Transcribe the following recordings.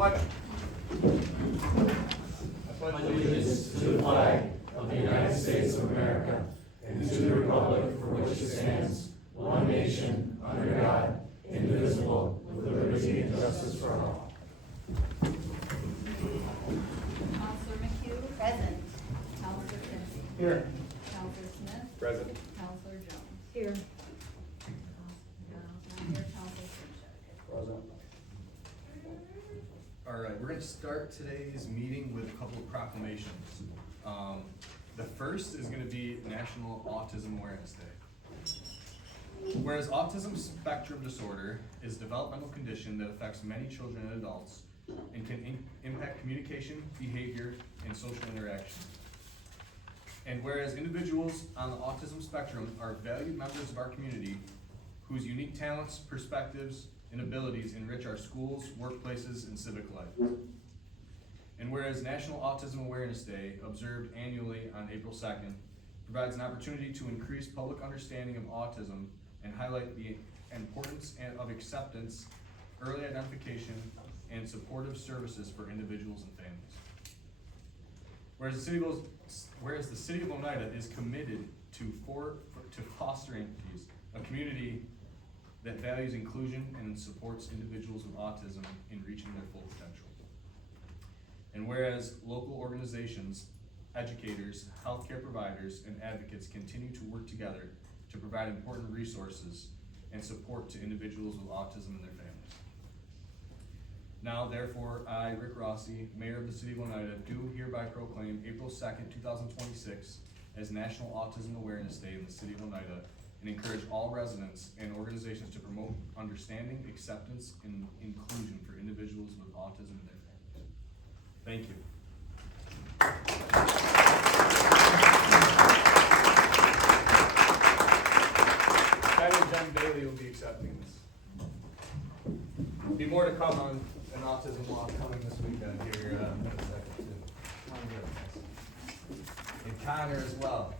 pledge. I pledge allegiance to the flag of the United States of America and to the republic for which it stands, one nation, under God, indivisible, with liberty and justice for all. Counselor McHugh. Present. Counselor Kinsey. Here. Counselor Smith. Present. Counselor Jones. Here. Not here, Counselor Simchak. Present. All right, we're going to start today's meeting with a couple of proclamations. The first is going to be National Autism Awareness Day. Whereas autism spectrum disorder is a developmental condition that affects many children and adults and can impact communication, behavior, and social interaction. And whereas individuals on the autism spectrum are valued members of our community whose unique talents, perspectives, and abilities enrich our schools, workplaces, and civic life. And whereas National Autism Awareness Day, observed annually on April 2nd, provides an opportunity to increase public understanding of autism and highlight the importance of acceptance, early identification, and supportive services for individuals and families. Whereas the City of Oneida is committed to fostering a community that values inclusion and supports individuals with autism in reaching their full potential. And whereas local organizations, educators, healthcare providers, and advocates continue to work together to provide important resources and support to individuals with autism and their families. Now, therefore, I, Rick Rossi, Mayor of the City of Oneida, do hereby proclaim April 2nd, 2026 as National Autism Awareness Day in the City of Oneida, and encourage all residents and organizations to promote understanding, acceptance, and inclusion for individuals with autism and their families. Thank you. Senator Jen Bailey will be accepting this. Be more to come on an autism law coming this weekend here in a second too. And Connor as well.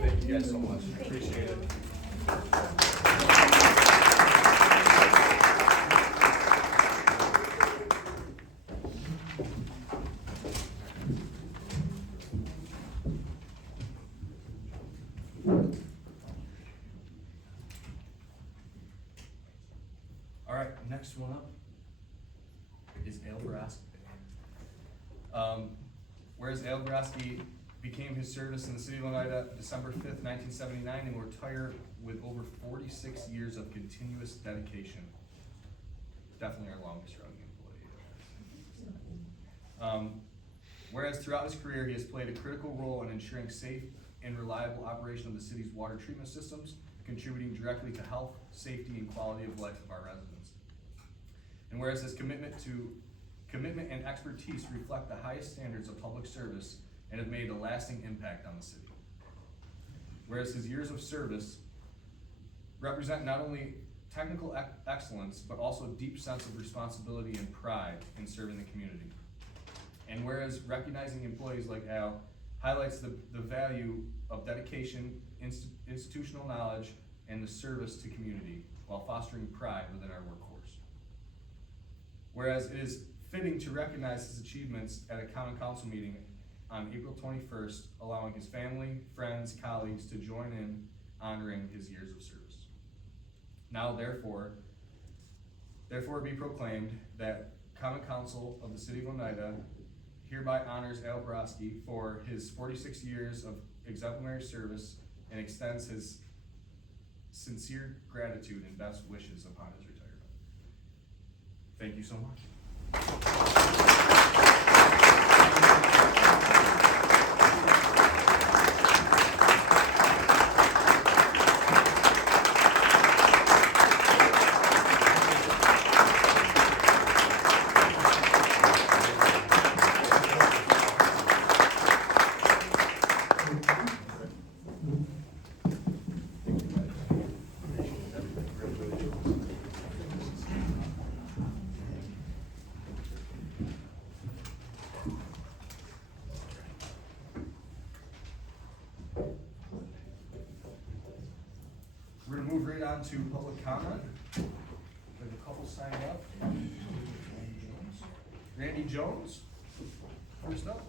Thank you guys so much. Appreciate it. All right, next one up is Ale Baraski. Whereas Ale Baraski became his service in the City of Oneida December 5th, 1979, and will retire with over 46 years of continuous dedication. Definitely our longest running employee. Whereas throughout his career, he has played a critical role in ensuring safe and reliable operation of the city's water treatment systems, contributing directly to health, safety, and quality of life of our residents. And whereas his commitment and expertise reflect the highest standards of public service and have made a lasting impact on the city. Whereas his years of service represent not only technical excellence, but also a deep sense of responsibility and pride in serving the community. And whereas recognizing employees like Al highlights the value of dedication, institutional knowledge, and the service to community while fostering pride within our workforce. Whereas it is fitting to recognize his achievements at a common council meeting on April 21st, allowing his family, friends, colleagues to join in honoring his years of service. Now, therefore be proclaimed that Common Council of the City of Oneida hereby honors Al Baraski for his 46 years of exemplary service and extends his sincere gratitude and best wishes upon his retirement. Thank you so much. on to public comment. We have a couple signed up. Randy Jones, first up.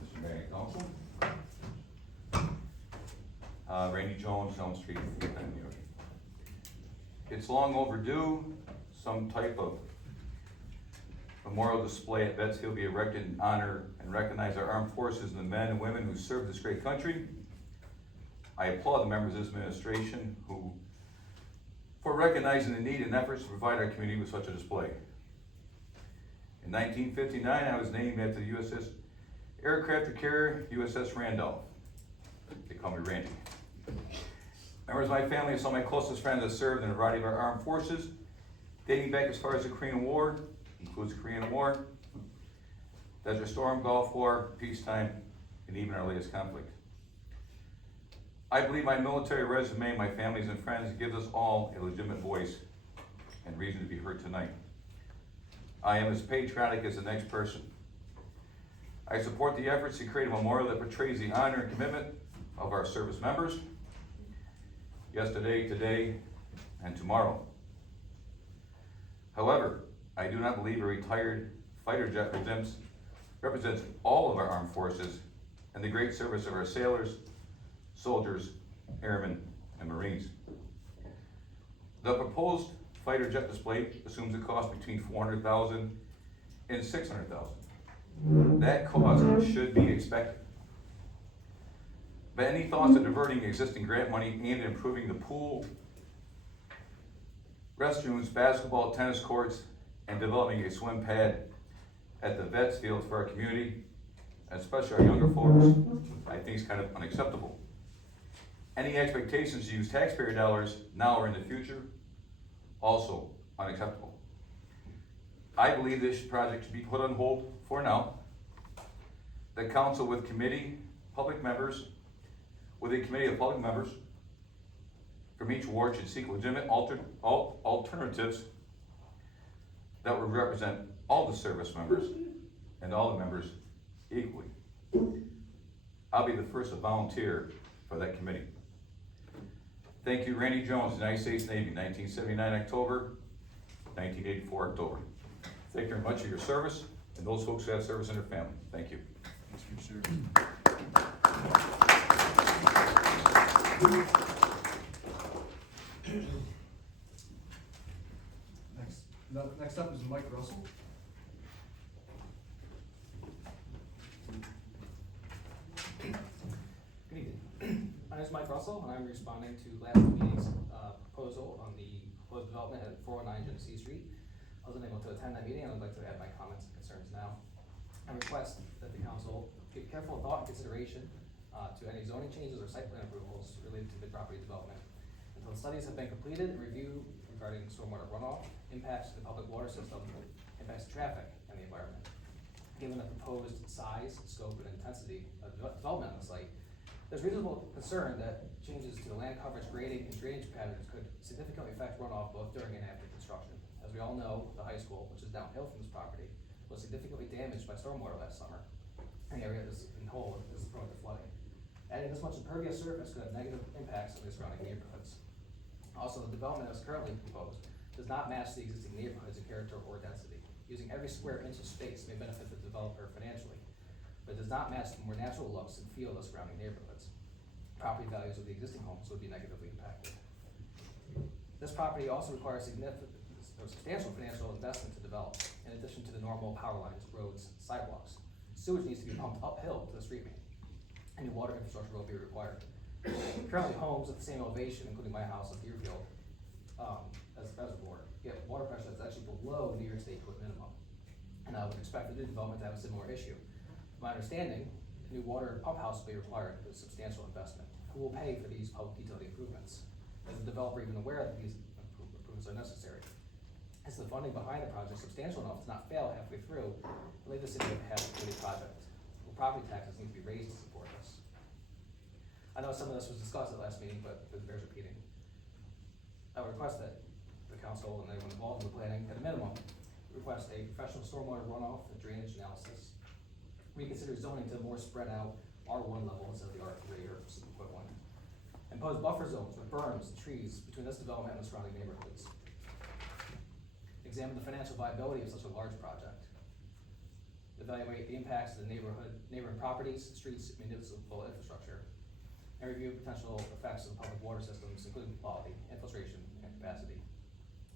Mr. Mayor and Council. Randy Jones, Elm Street, New York. It's long overdue, some type of memorial display at Vets Field be erected in honor and recognize our armed forces and the men and women who serve this great country. I applaud the members of this administration for recognizing the need and efforts to provide our community with such a display. In 1959, I was named after the USS aircraft carrier USS Randolph. They call me Randy. Members of my family and some of my closest friends have served in a variety of our armed forces, dating back as far as the Korean War, includes the Korean War, Desert Storm, Gulf War, peacetime, and even our latest conflict. I believe my military resume, my families and friends, gives us all a legitimate voice and reason to be heard tonight. I am as patriotic as the next person. I support the efforts to create a memorial that portrays the honor and commitment of our service members, yesterday, today, and tomorrow. However, I do not believe a retired fighter jet represents all of our armed forces and the great service of our sailors, soldiers, airmen, and Marines. The proposed fighter jet display assumes a cost between $400,000 and $600,000. That cost should be expected. But any thoughts of diverting existing grant money aimed at improving the pool, restrooms, basketball, tennis courts, and developing a swim pad at the Vets Field for our community, especially our younger folks, I think is kind of unacceptable. Any expectations to use taxpayer dollars now or in the future, also unacceptable. I believe this project should be put on hold for now. The council with a committee of public members from each ward should seek legitimate alternatives that would represent all the service members and all the members equally. I'll be the first to volunteer for that committee. Thank you, Randy Jones, United States Navy, 1979 October, 1984 October. Thank you very much for your service and those folks who have service in their family. Thank you. Thanks for your service. Next up is Mike Russell. Good evening. My name is Mike Russell, and I'm responding to last meeting's proposal on the proposed development at 409 Genesee Street. I was unable to attend that meeting, and I'd like to add my comments and concerns now. I request that the council give careful thought and consideration to any zoning changes or site plan approvals related to the property development until studies have been completed and review regarding stormwater runoff, impacts to the public water system, impacts to traffic and the environment. Given the proposed size, scope, and intensity of development on the site, there's reasonable concern that changes to the land coverage, grading, and drainage patterns could significantly affect runoff both during and after construction. As we all know, the high school, which is downhill from this property, was significantly damaged by stormwater last summer. And the area is in whole is prone to flooding. Adding this much impervious surface could have negative impacts on the surrounding neighborhoods. Also, the development that is currently proposed does not match the existing neighborhoods in character or density. Using every square inch of space may benefit the developer financially, but does not match the more natural looks and feel of the surrounding neighborhoods. Property values of the existing homes would be negatively impacted. This property also requires substantial financial investment to develop, in addition to the normal power lines, roads, sidewalks. Sewage needs to be pumped uphill to the street main. Any water infrastructure will be required. Currently, homes at the same elevation, including my house at Deerfield, as water, get water pressure that's actually below New York State code minimum. And I would expect the new development to have a similar issue. My understanding, a new water pump house will be required with substantial investment. Who will pay for these public utility improvements? Is the developer even aware that these improvements are necessary? Is the funding behind the project substantial enough to not fail halfway through and leave the city with a half-completed project? Will property taxes need to be raised to support this? I know some of this was discussed at last meeting, but it bears repeating. I would request that the council and everyone involved in the planning, at a minimum, request a professional stormwater runoff and drainage analysis reconsider zoning to more spread out R1 level instead of the R3 or some equivalent. Impose buffer zones with berms and trees between this development and the surrounding neighborhoods. Examine the financial viability of such a large project. Evaluate the impacts of the neighboring properties, streets, municipal infrastructure, and review potential effects of the public water systems, including quality, infiltration, and capacity.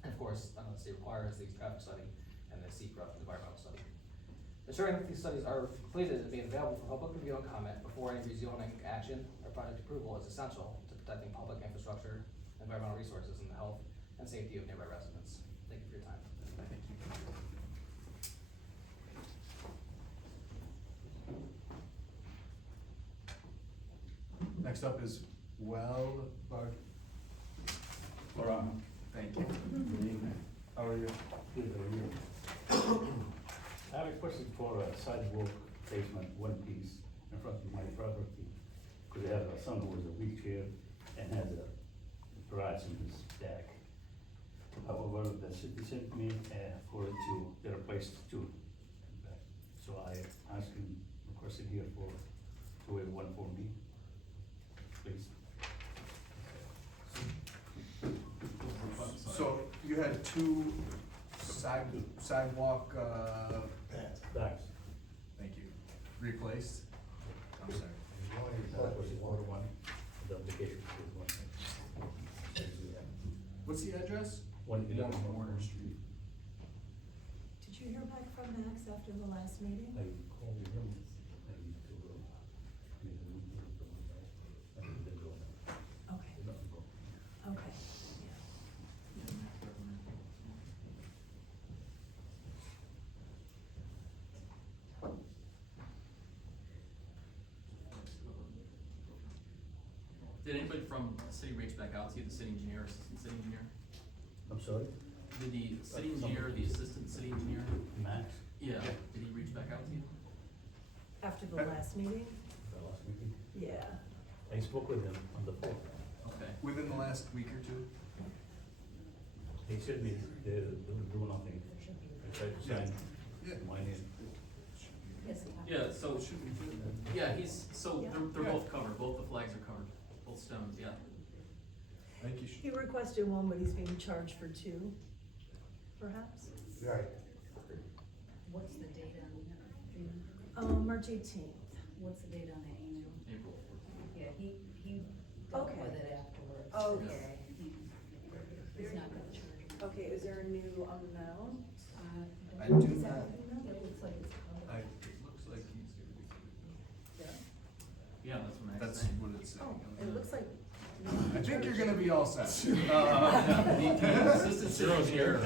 And of course, the state requires the traffic study and the secret environmental study. Ensuring that these studies are completed and made available for public review and comment before any rezoning action or project approval is essential to protecting public infrastructure, environmental resources, and the health and safety of nearby residents. Thank you for your time. Next up is Bug. Thank you. Good evening. How are you? Good, how are you? I have a question for a sidewalk placement, one piece in front of my property. Cause I have a son who has a wheelchair and has a garage in his back. However, the city sent me for it to be replaced too. So I requested here for one for me, please. So you had two sidewalk, Thanks. thank you, replaced? I'm sorry. One, the application is one. What's the address? 111 Warner Street. Did you hear back from Max after the last meeting? I called him, I need to go. Okay, okay, yeah. Did anybody from the city reach back out to you, the city engineer, assistant city engineer? I'm sorry? Did the city engineer, the assistant city engineer, Max, yeah, did he reach back out to you? After the last meeting? the last meeting, Yeah. I spoke with him on the phone. Okay. Within the last week or two? He said me, they will do nothing. I tried to sign Yeah. my name. Yeah, so, yeah, so they're Yeah. both covered, both the flags are covered, both stones, yeah. I think you should. He requested one, but he's being charged for two, perhaps? Right. What's the date on that? Do you remember? March 18th. What's the date on that email? April 14th. Yeah, he dealt Okay. with it afterwards. Okay. He's not gonna charge him. Okay, is there a new amount? I do Is that not, what you meant? It looks like it's covered. it looks like he's gonna Yeah, that's what be, Max that's saying. what it's saying. Oh, it looks like. I think you're gonna be all set. The assistant city engineer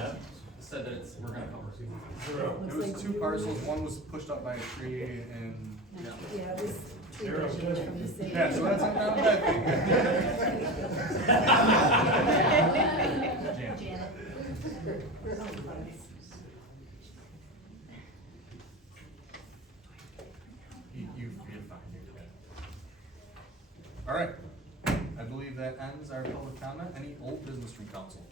said that it's, we're gonna cover it. It was two parcels, one was pushed up by a tree and, Yeah. Yeah, this tree branch from the city. yeah, so that's not a bad thing. Jan. Janet. You're fine, you're good. All right, I believe that ends our public comment. Any old business from council?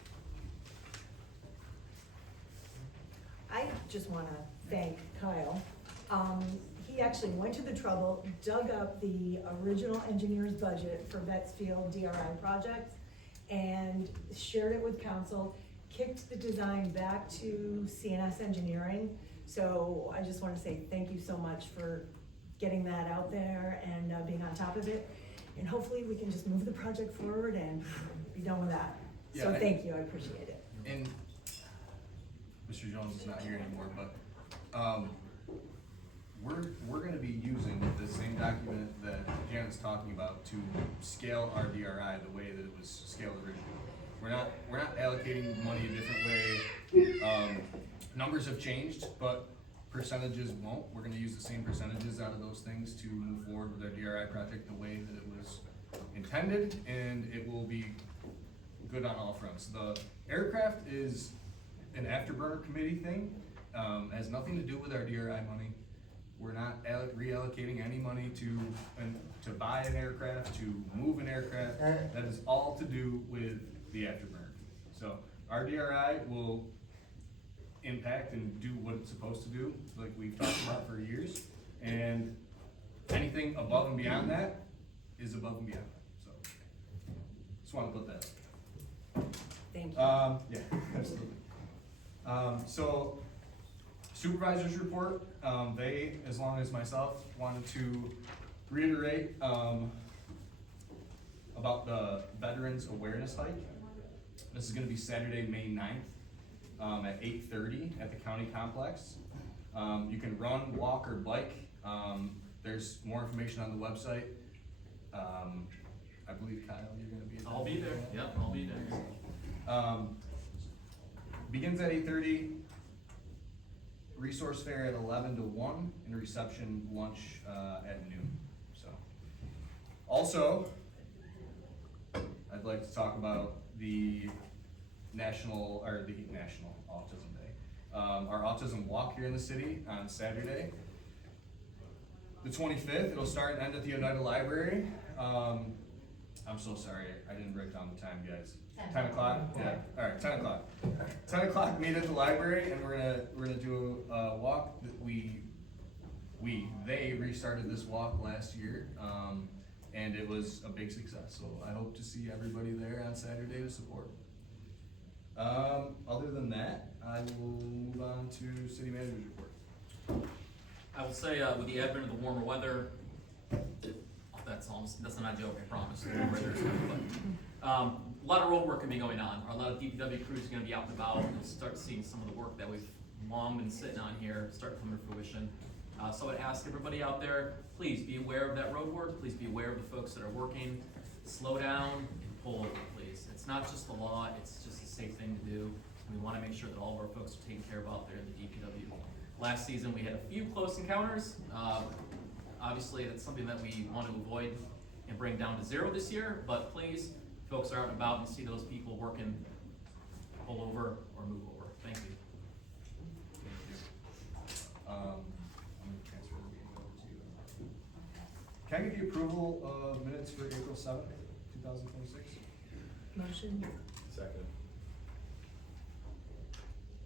I just wanna thank Kyle. He actually went to the trouble, dug up the original engineer's budget for Bettsfield DRI project and shared it with council, kicked the design back to CNS Engineering. So I just wanna say thank you so much for getting that out there and being on top of it. And hopefully we can just move the project forward and be done with that. So Yeah, thank you, I appreciate it. And Mr. Jones is not here anymore, but, we're gonna be using the same document that Janet's talking about to scale our DRI the way that it was scaled originally. We're not allocating money a different way. Numbers have changed, but percentages won't. We're gonna use the same percentages out of those things to move forward with our DRI project the way that it was intended, and it will be good on all fronts. The aircraft is an afterburner committee thing, has nothing to do with our DRI money. We're not reallocating any money to buy an aircraft, to move an aircraft. That is all to do with the afterburner. So our DRI will impact and do what it's supposed to do, like we've talked about for years. And anything above and beyond that is above and beyond that, so. Just wanna put that. Thank you. Yeah, absolutely. So supervisors report, they, as long as myself, wanted to reiterate, about the Veterans Awareness Hike. This is gonna be Saturday, May 9th, at 8:30 at the county complex. You can run, walk, or bike. There's more information on the website. I believe Kyle, you're gonna be. I'll be there, yep, I'll be there. Begins at 8:30. Resource fair at 11 to 1, and reception lunch at noon. So, also, I'd like to talk about the National Autism Day. Our autism walk here in the city on Saturday, the 25th. It'll start and end at the Oneida Library. I'm so sorry, I didn't write down the time, guys. 10 o'clock? Yeah, alright, 10 o'clock. 10 o'clock, meet at the library, and we're gonna do a walk that they restarted this walk last year, and it was a big success, so I hope to see everybody there on Saturday to support. Other than that, I will move on to city manager's report. I will say, with the advent of the warmer weather, that's not a joke, I promise. The warmer weather is coming, but, a lot of road work can be going on. A lot of DPW crews are gonna be out and about. You'll start seeing some of the work that we've long been sitting on here start coming to fruition. So I'd ask everybody out there, please be aware of that road work. Please be aware of the folks that are working. Slow down and pull over, please. It's not just the law, it's just a safe thing to do. We wanna make sure that all of our folks are taken care of out there in the DPW. Last season, we had a few close encounters. Obviously, that's something that we want to avoid and bring down to 0 this year, but please, folks are out and about and see those people working, pull over or move over. Thank you. I'm gonna transfer the meeting over to you. Can I get the approval of minutes for April 7th, 2026? Motion? Second.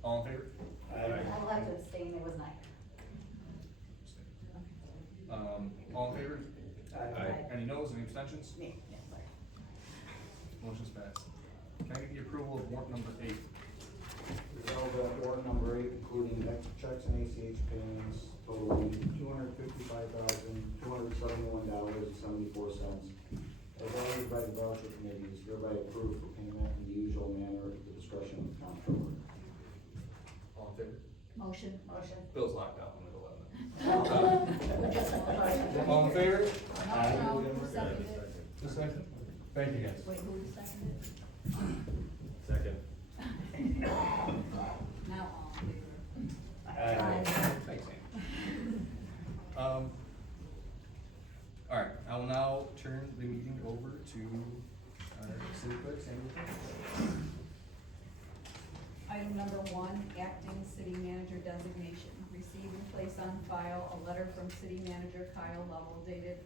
All in favor? I'll have to abstain, there was not. All in favor? Aye. Any noes, any abstentions? Me, yeah, sorry. Motion's passed. Can I get the approval of warrant number 8? Resolved that warrant number 8, including net checks and ACH payments totaling $255,271.74, as audited by the voucher committee, is hereby approved for payment in the usual manner at the discretion of the comptroller. All in favor? Motion. Bill's locked out in the middle of Wait, All in favor? who seconded it? Just a second. Thank you, guys. Wait, who seconded it? Second. Now all in favor? Aye. Thanks, Ann. All right, I will now turn the meeting over to our city clerk, Sandy. Item number 1, acting city manager designation. Receive and place on file a letter from city manager Kyle Lovell dated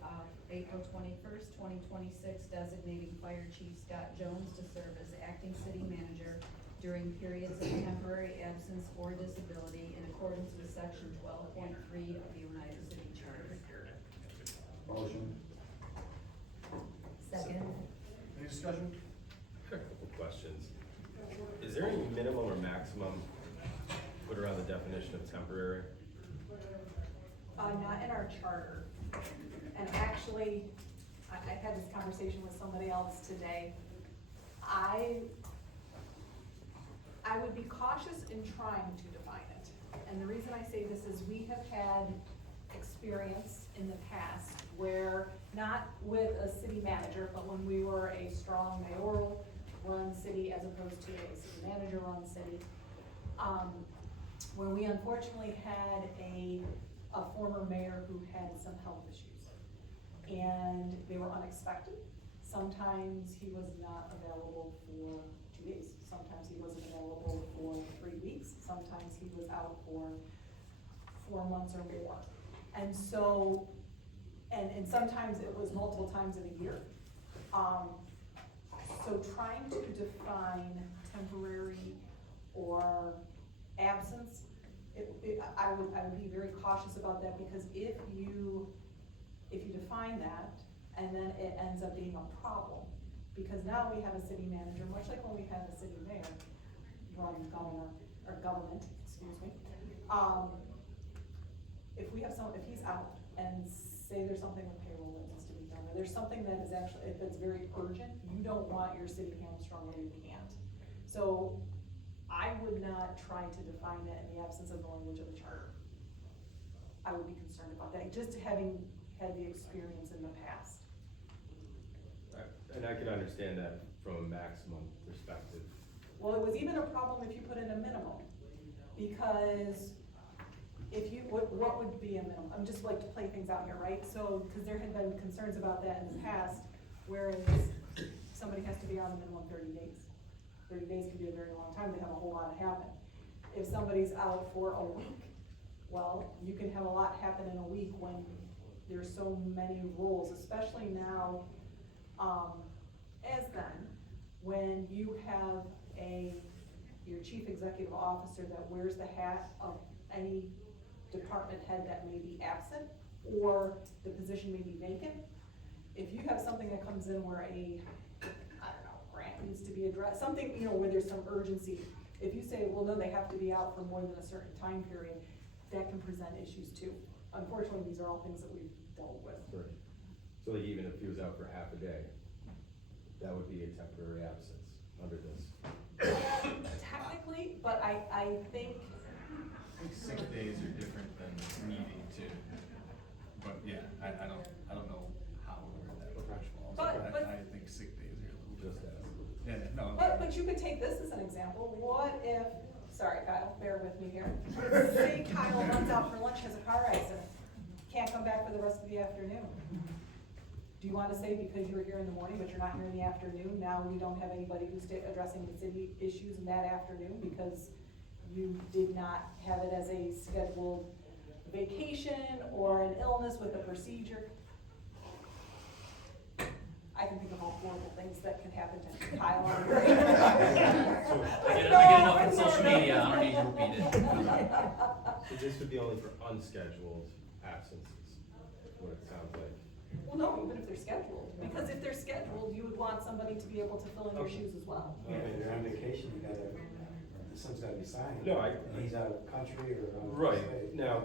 April 21st, 2026, designating Fire Chief Scott Jones to serve as acting city manager during periods of temporary absence or disability in accordance with section 12.3 of the Oneida City Charter. Motion. Second. Any discussion? A couple questions. Is there any minimum or maximum put around the definition of temporary? Not in our charter. And actually, I had this conversation with somebody else today. I would be cautious in trying to define it. And the reason I say this is we have had experience in the past where, not with a city manager, but when we were a strong mayoral run city as opposed to a city manager run city, where we unfortunately had a former mayor who had some health issues. And they were unexpected. Sometimes he was not available for 2 days. Sometimes he wasn't available for 3 weeks. Sometimes he was out for 4 months or more. And so, and sometimes it was multiple times in a year. So trying to define temporary or absence I would be very cautious about that, because if you define that, and then it ends up being a problem, because now we have a city manager, much like when we had the city mayor run government, excuse me. If he's out, and say there's something with payroll that needs to be done, or there's something that is actually, that's very urgent, you don't want your city hamstrung where you can't. So I would not try to define that in the absence of the language of the charter. I would be concerned about that, just having had the experience in the past. And I could understand that from a maximum perspective. Well, it was even a problem if you put in a minimum, because if you, what would be a minimum? I'm just like to play things out here, right? So, because there had been concerns about that in the past, whereas somebody has to be on a minimum 30 days. 30 days can be a very long time to have a whole lot happen. If somebody's out for a week, well, you can have a lot happen in a week when there's so many roles, especially now, as then, when you have your chief executive officer that wears the hat of any department head that may be absent, or the position may be vacant. If you have something that comes in where grant needs to be addressed, something, where there's some urgency, if you say, well, no, they have to be out for more than a certain time period, that can present issues too. Unfortunately, these are all things that we've dealt with. Right. So like even if he was out for half a day, that would be a temporary absence under this. Technically, but I think. I think sick days are different than needing to, but yeah, I don't know how or where that approach falls, But- but I think sick days are a little Just bit. as. Yeah, no. But you could take this as an example. What if, sorry Kyle, bear with me here. Say Kyle runs out for lunch, has a car accident, can't come back for the rest of the afternoon. Do you wanna say because you were here in the morning, but you're not here in the afternoon, now we don't have anybody who's addressing the city issues in that afternoon because you did not have it as a scheduled vacation or an illness with a procedure? I can think of all horrible things that could happen to Kyle. I get enough on social media, I don't need to repeat it. So this would be only for unscheduled absences, what it sounds like. Well, no, even if they're scheduled, because if they're scheduled, you would want somebody to be able to fill in your shoes as well. Yeah, but you're on vacation, you gotta, something's gotta be signed. No, And he's out of country or out of Right, state. now,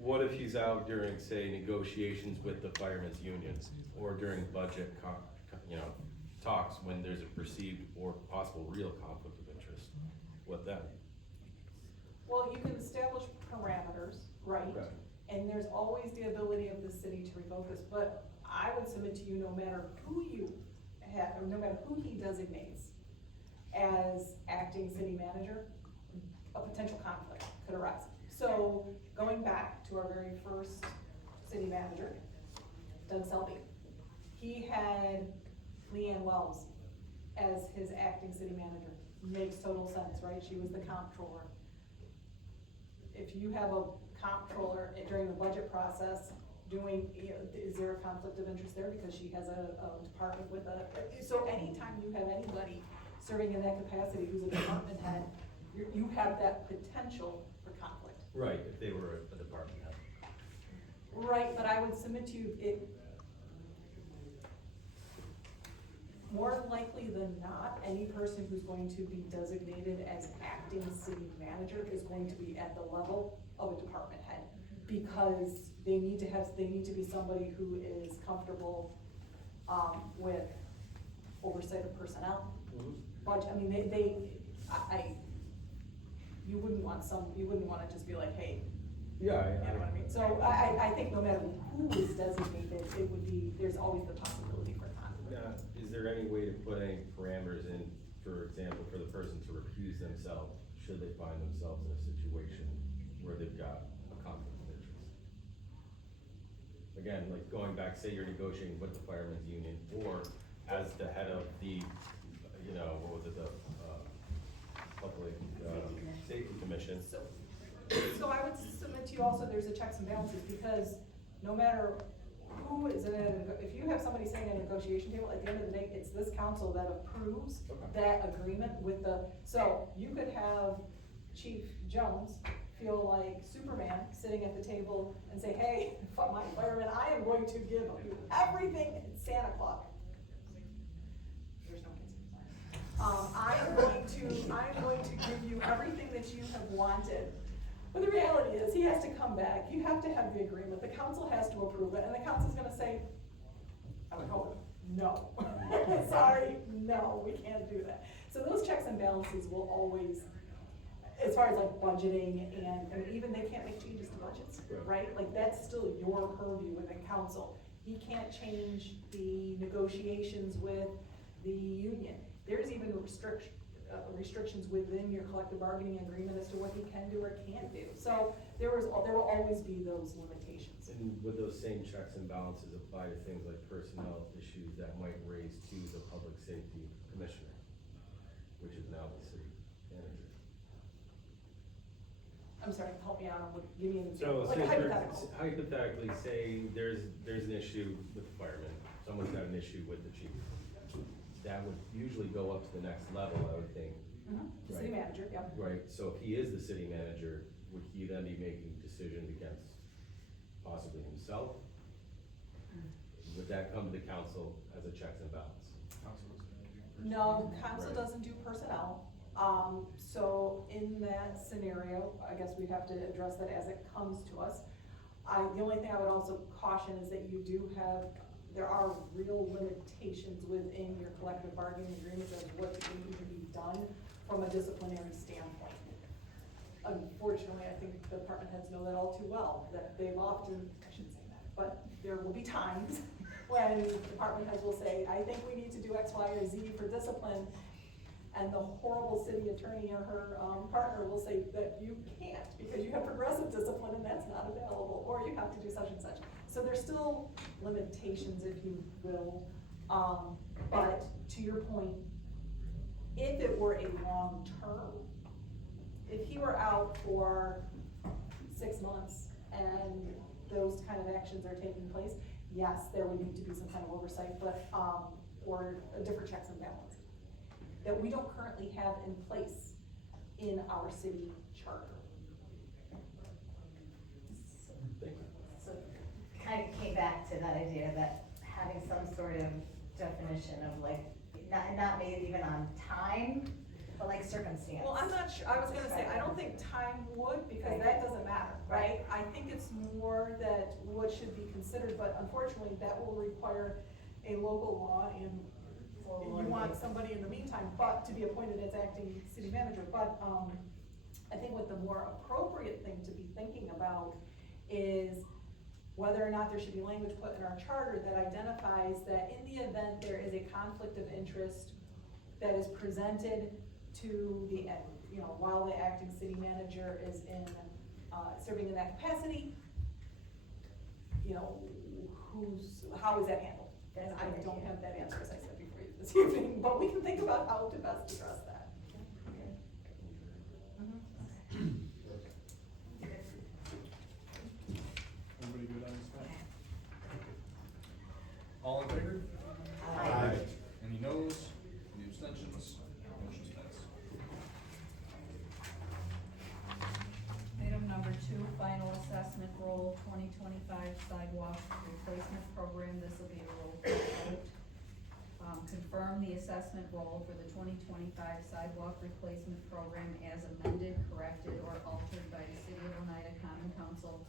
what if he's out during, say, negotiations with the firemen's unions, or during budget talks when there's a perceived or possible real conflict of interest? What then? Well, you can establish parameters, right? Right. And there's always the ability of the city to revoke this, but I would submit to you, no matter who you have, or no matter who he designates as acting city manager, a potential conflict could arise. So, going back to our very first city manager, Doug Selby, he had Leanne Wells as his acting city manager. Makes total sense, right? She was the comptroller. If you have a comptroller during the budget process doing, is there a conflict of interest there because she has a department with so anytime you have anybody serving in that capacity who's a department head, you have that potential for conflict. Right, if they were a department head. Right, but I would submit to you, more likely than not, any person who's going to be designated as acting city manager is going to be at the level of a department head. Because they need to be somebody who is comfortable, with oversight of personnel. Budget, I mean, you wouldn't wanna just be like, hey, Yeah, you know what I mean? So I think no matter who is designated, it would be, there's always the possibility for conflict. Now, is there any way to put any parameters in, for example, for the person to recuse themselves, should they find themselves in a situation where they've got a conflict of interest? Again, like going back, say you're negotiating with the firemen's union, or as the head of the, what was it, the, public, safety commission. So I would submit to you also, there's a checks and balances, because no matter who is in if you have somebody sitting at a negotiation table, at the end of the day, it's this council that approves Okay. that agreement with so you could have Chief Jones feel like Superman sitting at the table and say, hey, my fireman, I am going to give you everything Santa Claus. There's no kids. I'm going to give you everything that you have wanted. But the reality is, he has to come back, you have to have the agreement, the council has to approve it, and the council's gonna say, I would hope, no. Sorry, no, we can't do that. So those checks and balances will always, as far as like budgeting and even they can't make changes to budgets, right? Like that's still your purview within council. He can't change the negotiations with the union. There's even restrictions within your collective bargaining agreement as to what he can do or can't do. So there will always be those limitations. And would those same checks and balances apply to things like personnel issues that might raise to the public safety commissioner, which is now the city manager? I'm sorry, help me out, give me an So, example, like say hypothetical. hypothetically, say there's an issue with the fireman, someone's got an issue with the chief. That would usually go up to the next level, I would think. The city Right. manager, yeah. Right, so if he is the city manager, would he then be making decisions against possibly himself? Would that come to council as a checks and balance? No, council Right. doesn't do personnel. So in that scenario, I guess we'd have to address that as it comes to us. The only thing I would also caution is that you do have, there are real limitations within your collective bargaining agreements as what can even be done from a disciplinary standpoint. Unfortunately, I think the department heads know that all too well, that they've often, I shouldn't say that, but there will be times when department heads will say, I think we need to do X, Y, or Z for discipline. And the horrible city attorney or her partner will say that you can't because you have progressive discipline and that's not available, or you have to do such and such. So there's still limitations, if you will. But to your point, if it were a long term, if he were out for 6 months and those kind of actions are taking place, yes, there would need to be some kind of oversight, but, or a different checks and balances that we don't currently have in place in our city charter. So kind of came back to that idea that having some sort of definition of like, not maybe even on time, but like circumstance. Well, I'm not sure, I was gonna say, I don't think time would, because that doesn't matter, right? I think it's more that what should be considered, but unfortunately, that will require a local law and you want somebody in the meantime, but to be appointed as acting city manager. But, I think what the more appropriate thing to be thinking about is whether or not there should be language put in our charter that identifies that in the event there is a conflict of interest that is presented to the, while the acting city manager is serving in that capacity, how is that handled? And I don't have that answer, as I said before you this evening, but we can think about how to best address that. Everybody good on this one? All in favor? Aye. Any noes? Any abstentions? Motion passed. Item number 2, final assessment roll 2025 sidewalk replacement program. This will be a roll call vote. Confirm the assessment roll for the 2025 sidewalk replacement program as amended, corrected, or altered by the City of Oneida Common Council.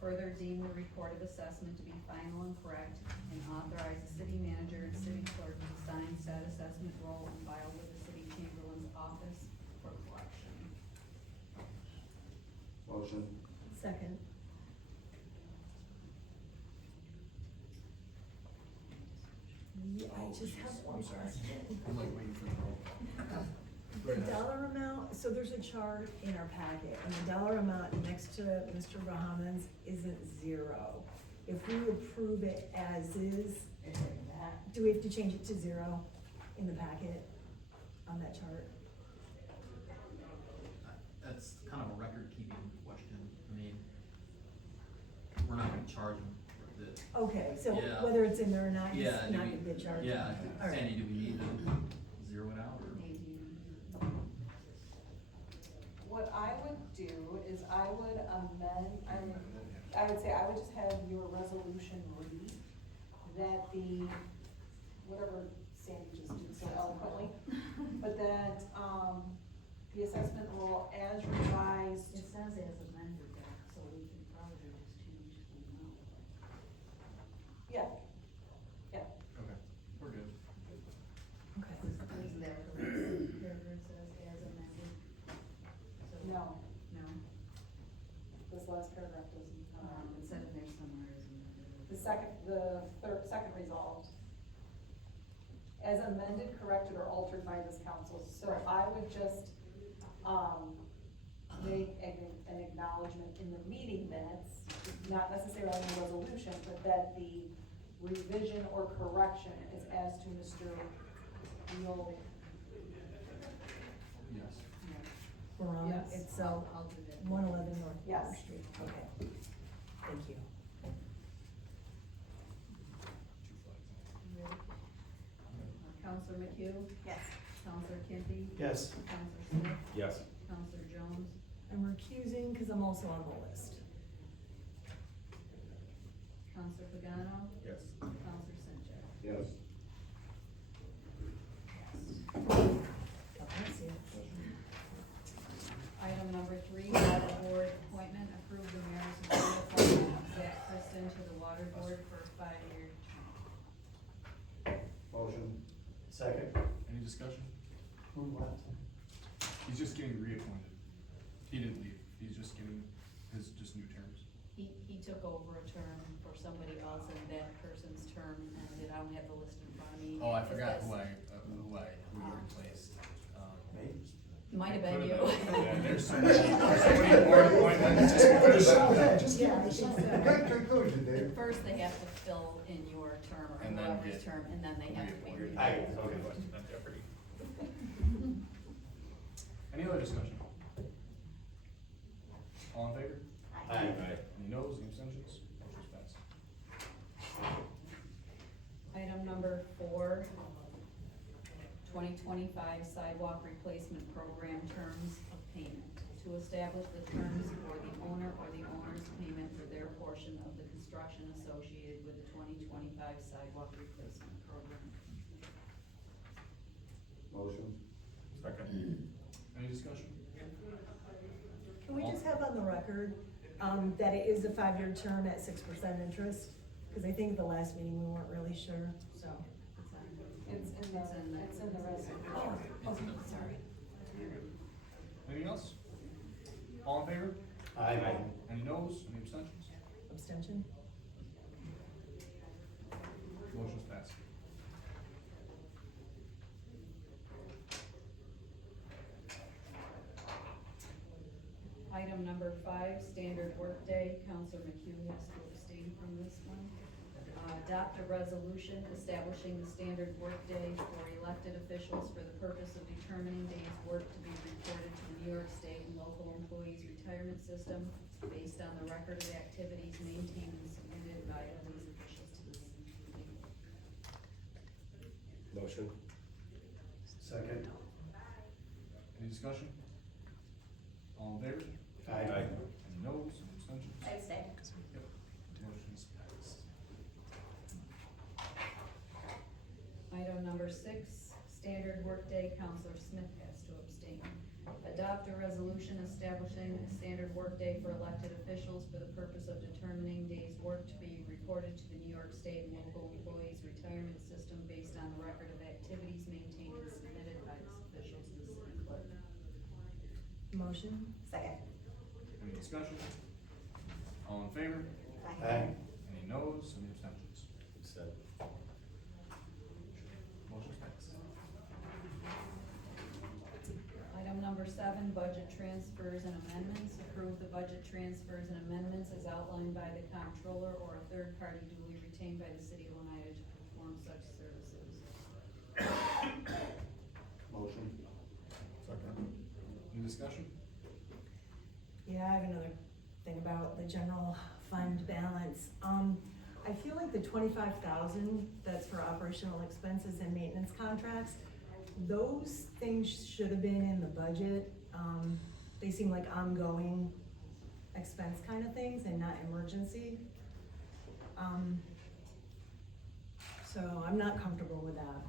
Further deem the report of assessment to be final and correct, and authorize the city manager and city clerk to sign said assessment roll and file with the city chamberlain's office for collection. Motion. Second. Yeah, I just have one question. I'm like waiting for the roll. The dollar amount, so there's a chart in our packet, and the dollar amount next to Mr. Bahamon's isn't zero. If we approve it as is, do we have to change it to zero in the packet on that chart? That's kind of a record-keeping question. I mean, we're not gonna charge them for this. Okay, so Yeah. whether it's in there or not, Yeah, it's do not we- gonna get charged? Yeah, All right. Sandy, do we need to zero it out, or? What I would do is I would amend, I would say I would just have your resolution read that the, whatever Sandy just did so eloquently, but that, the assessment rule as revised. It says as amended there, so we can probably just change the amount. Yeah, Okay, we're good. Okay. Isn't that what the last paragraph says, as amended? So, no, no, this last paragraph doesn't, it said in there somewhere as amended. the second resolved. As amended, corrected, or altered by this council, so Right. I would just, make an acknowledgement in the meeting minutes, not necessarily in the resolution, but that the revision or correction is as to Mr. Neal. Yes. We're on, Yes. it's, I'll do that. 111 North Yes. Water Street, okay. Thank you. Counselor McHugh? Yes. Counselor Kimby? Yes. Counselor Smith? Yes. Counselor Jones? I'm recusing because I'm also on the list. Counselor Pagano? Yes. Counselor Sinchek? Yes. Okay, see it. Item number 3, water board appointment, approve the mayor's appointment of Zach Kristen to the water board for a 5-year term. Motion. Second. Any discussion? Who what? He's just getting reappointed. He didn't leave, he's just getting just new terms. He took over a term for somebody else and that person's term ended. I don't have the list in front of me. Oh, I Is forgot this- who you replaced. Might have been Could've you. Yeah, there's so many board appointments. Yeah, I think so. Good conclusion, Dave. First, they have to fill in your term or And then whoever's get term, and then they have to be reappointed. reappointed. Any other discussion? All in favor? Aye. Any noes, any abstentions? Motion's passed. Item number 4, 2025 sidewalk replacement program terms of payment. To establish the terms for the owner or the owner's payment for their portion of the construction associated with the 2025 sidewalk replacement program. Motion. Second. Any discussion? Can we just have on the record, that it is a 5-year term at 6% interest? Because I think at the last meeting we weren't really sure, so. It's in the. It's in the resolution. Oh, sorry. Anything else? All in favor? Aye. Any noes, any abstentions? Abstention? Motion's passed. Item number 5, standard workday. Counselor McHugh has to abstain from this one. Adopt a resolution establishing the standard workday for elected officials for the purpose of determining days work to be reported to the New York State and local employees retirement system based on the record of activities maintained and submitted by these officials to the city. Motion. Second. Any discussion? All in favor? Aye. Any noes, any abstentions? I stay. Yep. Motion's passed. Item number 6, standard workday. Counselor Smith has to abstain. Adopt a resolution establishing a standard workday for elected officials for the purpose of determining days work to be reported to the New York State and local employees retirement system based on the record of activities maintained and submitted by this official to the city clerk. Motion? Second. Any discussion? All in favor? Aye. Any noes, any abstentions? Abstain. Motion's passed. Item number 7, budget transfers and amendments. Approve the budget transfers and amendments as outlined by the comptroller or a third party duly retained by the city of Oneida to perform such services. Motion. Second. Any discussion? Yeah, I have another thing about the general fund balance. I feel like the 25,000 that's for operational expenses and maintenance contracts, those things should have been in the budget. They seem like ongoing expense kind of things and not emergency. So I'm not comfortable with that.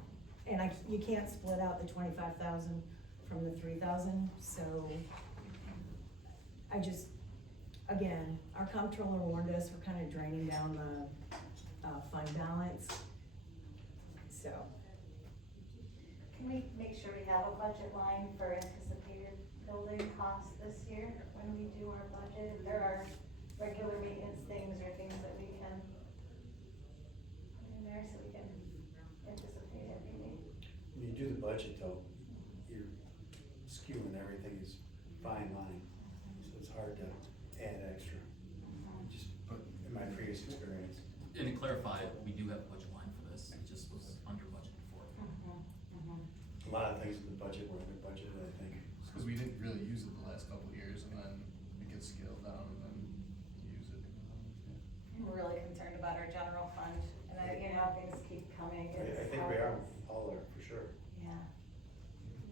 And you can't split out the 25,000 from the 3,000, so I just, again, our comptroller warned us, we're kind of draining down the, fund balance, so. Can we make sure we have a budget line for anticipated building costs this year when we do our budget? If there are regular maintenance things or things that we can put in there so we can anticipate it maybe? When you do the budget though, you're skewing everything is fine line, so it's hard to add extra. Just in my previous experience. And to clarify, we do have a budget line for this, it just was under budget before. A lot of things in the budget were under budget, I think. It's because we didn't really use it the last couple of years, and then it gets scaled down, and then you use it. I'm really concerned about our general fund, and things keep coming. I think we are, all are, for sure. Yeah.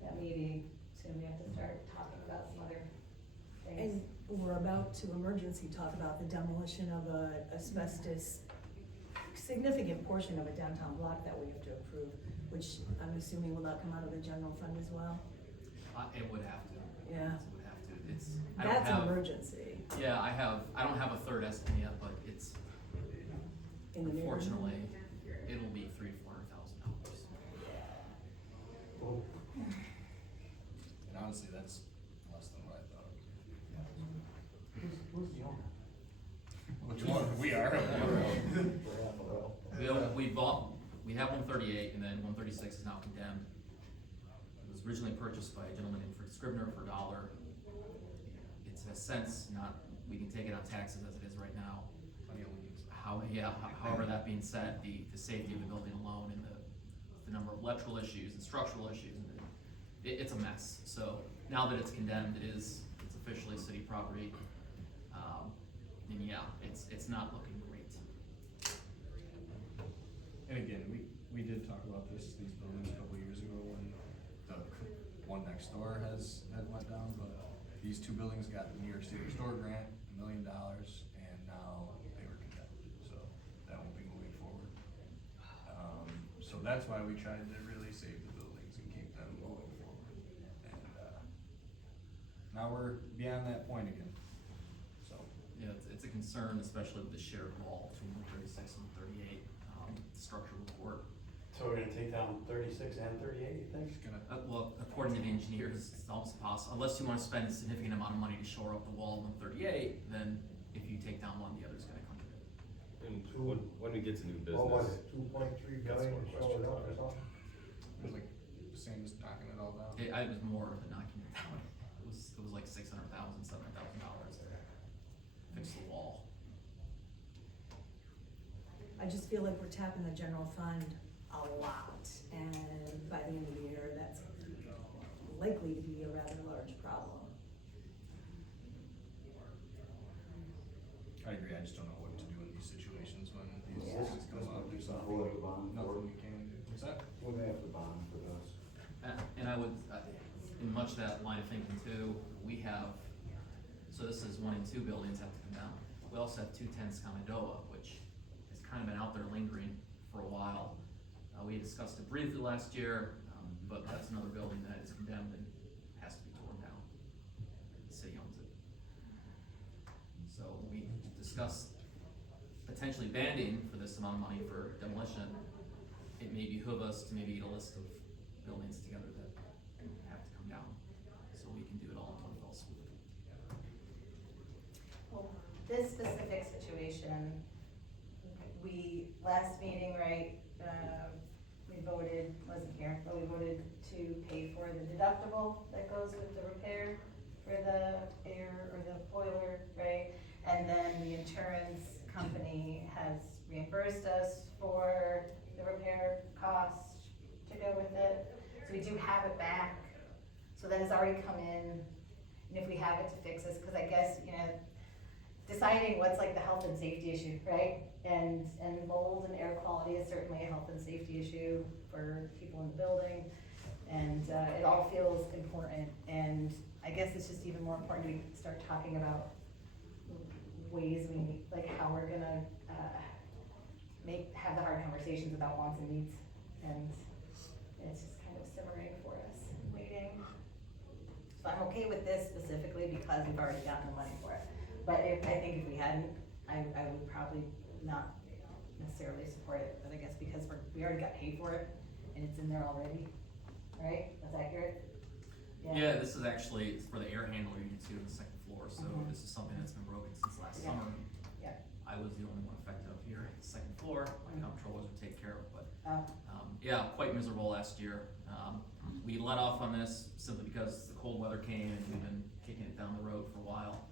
That maybe soon we have to start talking about some other things. And we're about to emergency talk about the demolition of a asbestos, significant portion of a downtown block that we have to approve, which I'm assuming will not come out of the general fund as well. It would have to. Yeah. It would have to, I don't That's an have- emergency Yeah, I don't have a third estimate yet, but it's, in the near. unfortunately, it'll be $300,000-$400,000. And honestly, that's less than what I thought it was. Who's the owner? Which one? We are. We have 138, and then 136 is now condemned. It was originally purchased by a gentleman named Fritz Scribner for $1. It's a sense, we can take it on taxes as it is right now. However, that being said, the safety of the building alone and the number of electrical issues and structural issues, and it's a mess. So now that it's condemned, it's officially city property. And yeah, it's not looking great. And again, we did talk about these buildings a couple of years ago when the one next door had went down, but these two buildings got the New York State Restore grant, $1 million, and now they were condemned, so that won't be moving forward. So that's why we tried to really save the buildings and keep them moving forward. And, now we're beyond that point again, so. Yeah, it's a concern, especially with the shared wall between 136 and 138, structural report. So we're gonna take down 36 and 38, you think? Just gonna, Well, according to the engineers, it's almost impossible, unless you wanna spend a significant amount of money to shore up the wall of 138, then if you take down one, the other's gonna come to it. And when we get to new business. What was it, 2.3 got some billion more to show it questions up on or it. something? it was like the same as knocking it all down. It was more than knocking it down, it was like $600,000, $700,000 to fix the wall. I just feel like we're tapping the general fund a lot, and by the end of the year, that's likely to be a rather large problem. I agree, I just don't know what to do in these situations when these Yeah. things come up, there's We'll have to bond for nothing it. we can do. What's that? We're gonna have to bond for this. And I would, in much that line of thinking too, we have, so this is 1 and 2 buildings have to come down. We also have 210 Commodore, which has kind of been out there lingering for a while. We discussed it briefly last year, but that's another building that is condemned and has to be torn down. The city owns it. So we discussed potentially banding for this amount of money for demolition. It may behoove us to maybe get a list of buildings together that have to come down, so we can do it all in one fell swoop. Well, this specific situation, last meeting, right, we voted, wasn't here, but we voted to pay for the deductible that goes with the repair for the air or the boiler, right? And then the insurance company has reimbursed us for the repair cost to go with it. So we do have it back, so that has already come in, and if we have it to fix this, cause I guess, deciding what's like the health and safety issue, right? And mold and air quality is certainly a health and safety issue for people in the building. And it all feels important, and I guess it's just even more important to start talking about ways like how we're gonna, have the hard conversations about wants and needs. And it's just kind of simmering for us, waiting. So I'm okay with this specifically because we've already gotten the money for it. But I think if we hadn't, I would probably not necessarily support it, but I guess because we already got paid for it and it's in there already, right? That's accurate? Yeah, this is actually, it's for the air handler unit too, on the second floor, so this is something that's been broken since last Yeah. summer. Yeah. I was the only one affected up here at the second floor, my comptrollers would take care of, but, Oh. yeah, quite miserable last year. We let off on this simply because the cold weather came and we've been kicking it down the road for a while.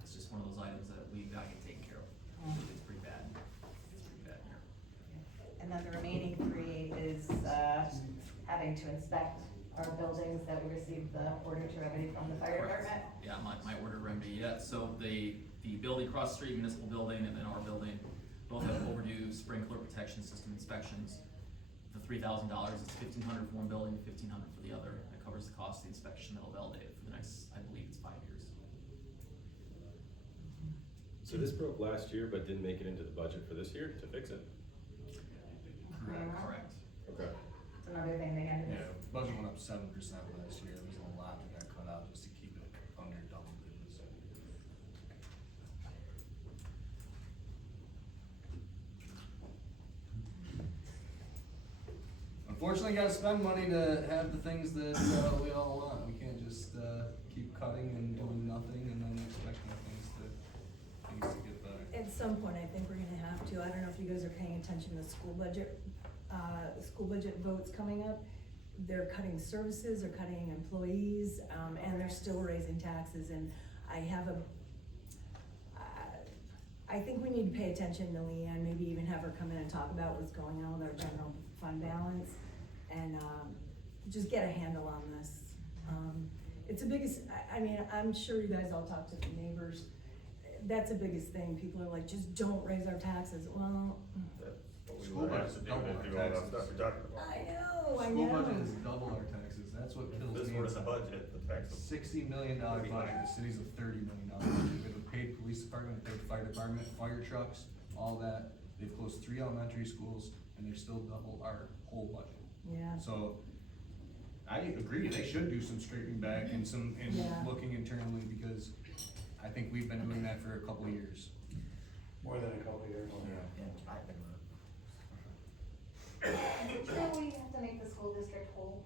It's just one of those items that we gotta get taken care of. It's pretty bad. It's pretty bad here. And then the remaining 3 is, having to inspect our buildings that we received the order to remedy from the fire Correct. department. Yeah, my order remedy, yeah, so the building across the street, municipal building, and then our building, both have overdue sprinkler protection system inspections. The $3,000, it's $1,500 for one building, $1,500 for the other, that covers the cost of the inspection that'll validate it for the next, I believe it's 5 years. So this broke last year, but didn't make it into the budget for this year to fix it? Correct. Okay. It's another thing they handed Yeah, us. budget went up 7% last year, there was a lot that got cut out just to keep it under double digits. Unfortunately, gotta spend money to have the things that, we all want, we can't just, keep cutting and doing nothing and then expecting things to get better. At some point, I think we're gonna have to, I don't know if you guys are paying attention to the school budget votes coming up. They're cutting services, they're cutting employees, and they're still raising taxes, and I think we need to pay attention to Leanne, maybe even have her come in and talk about what's going on with our general fund balance, and, just get a handle on this. It's the biggest, I mean, I'm sure you guys all talk to the neighbors, that's the biggest thing, people are like, just don't raise our taxes, well, School budget's double our taxes. I know. School budget is double our taxes, that's what kills me. This one is a budget, the tax. $60 million budget, the city's a $30 million budget. We have a paid police department, a paid fire department, fire trucks, all that. They've closed 3 elementary schools and they're still double our whole budget. yeah. So, I agree, they should do some straightening back and Yeah. looking internally, because I think we've been doing that for a couple of years. More than a couple of years. So we have to make the school district whole.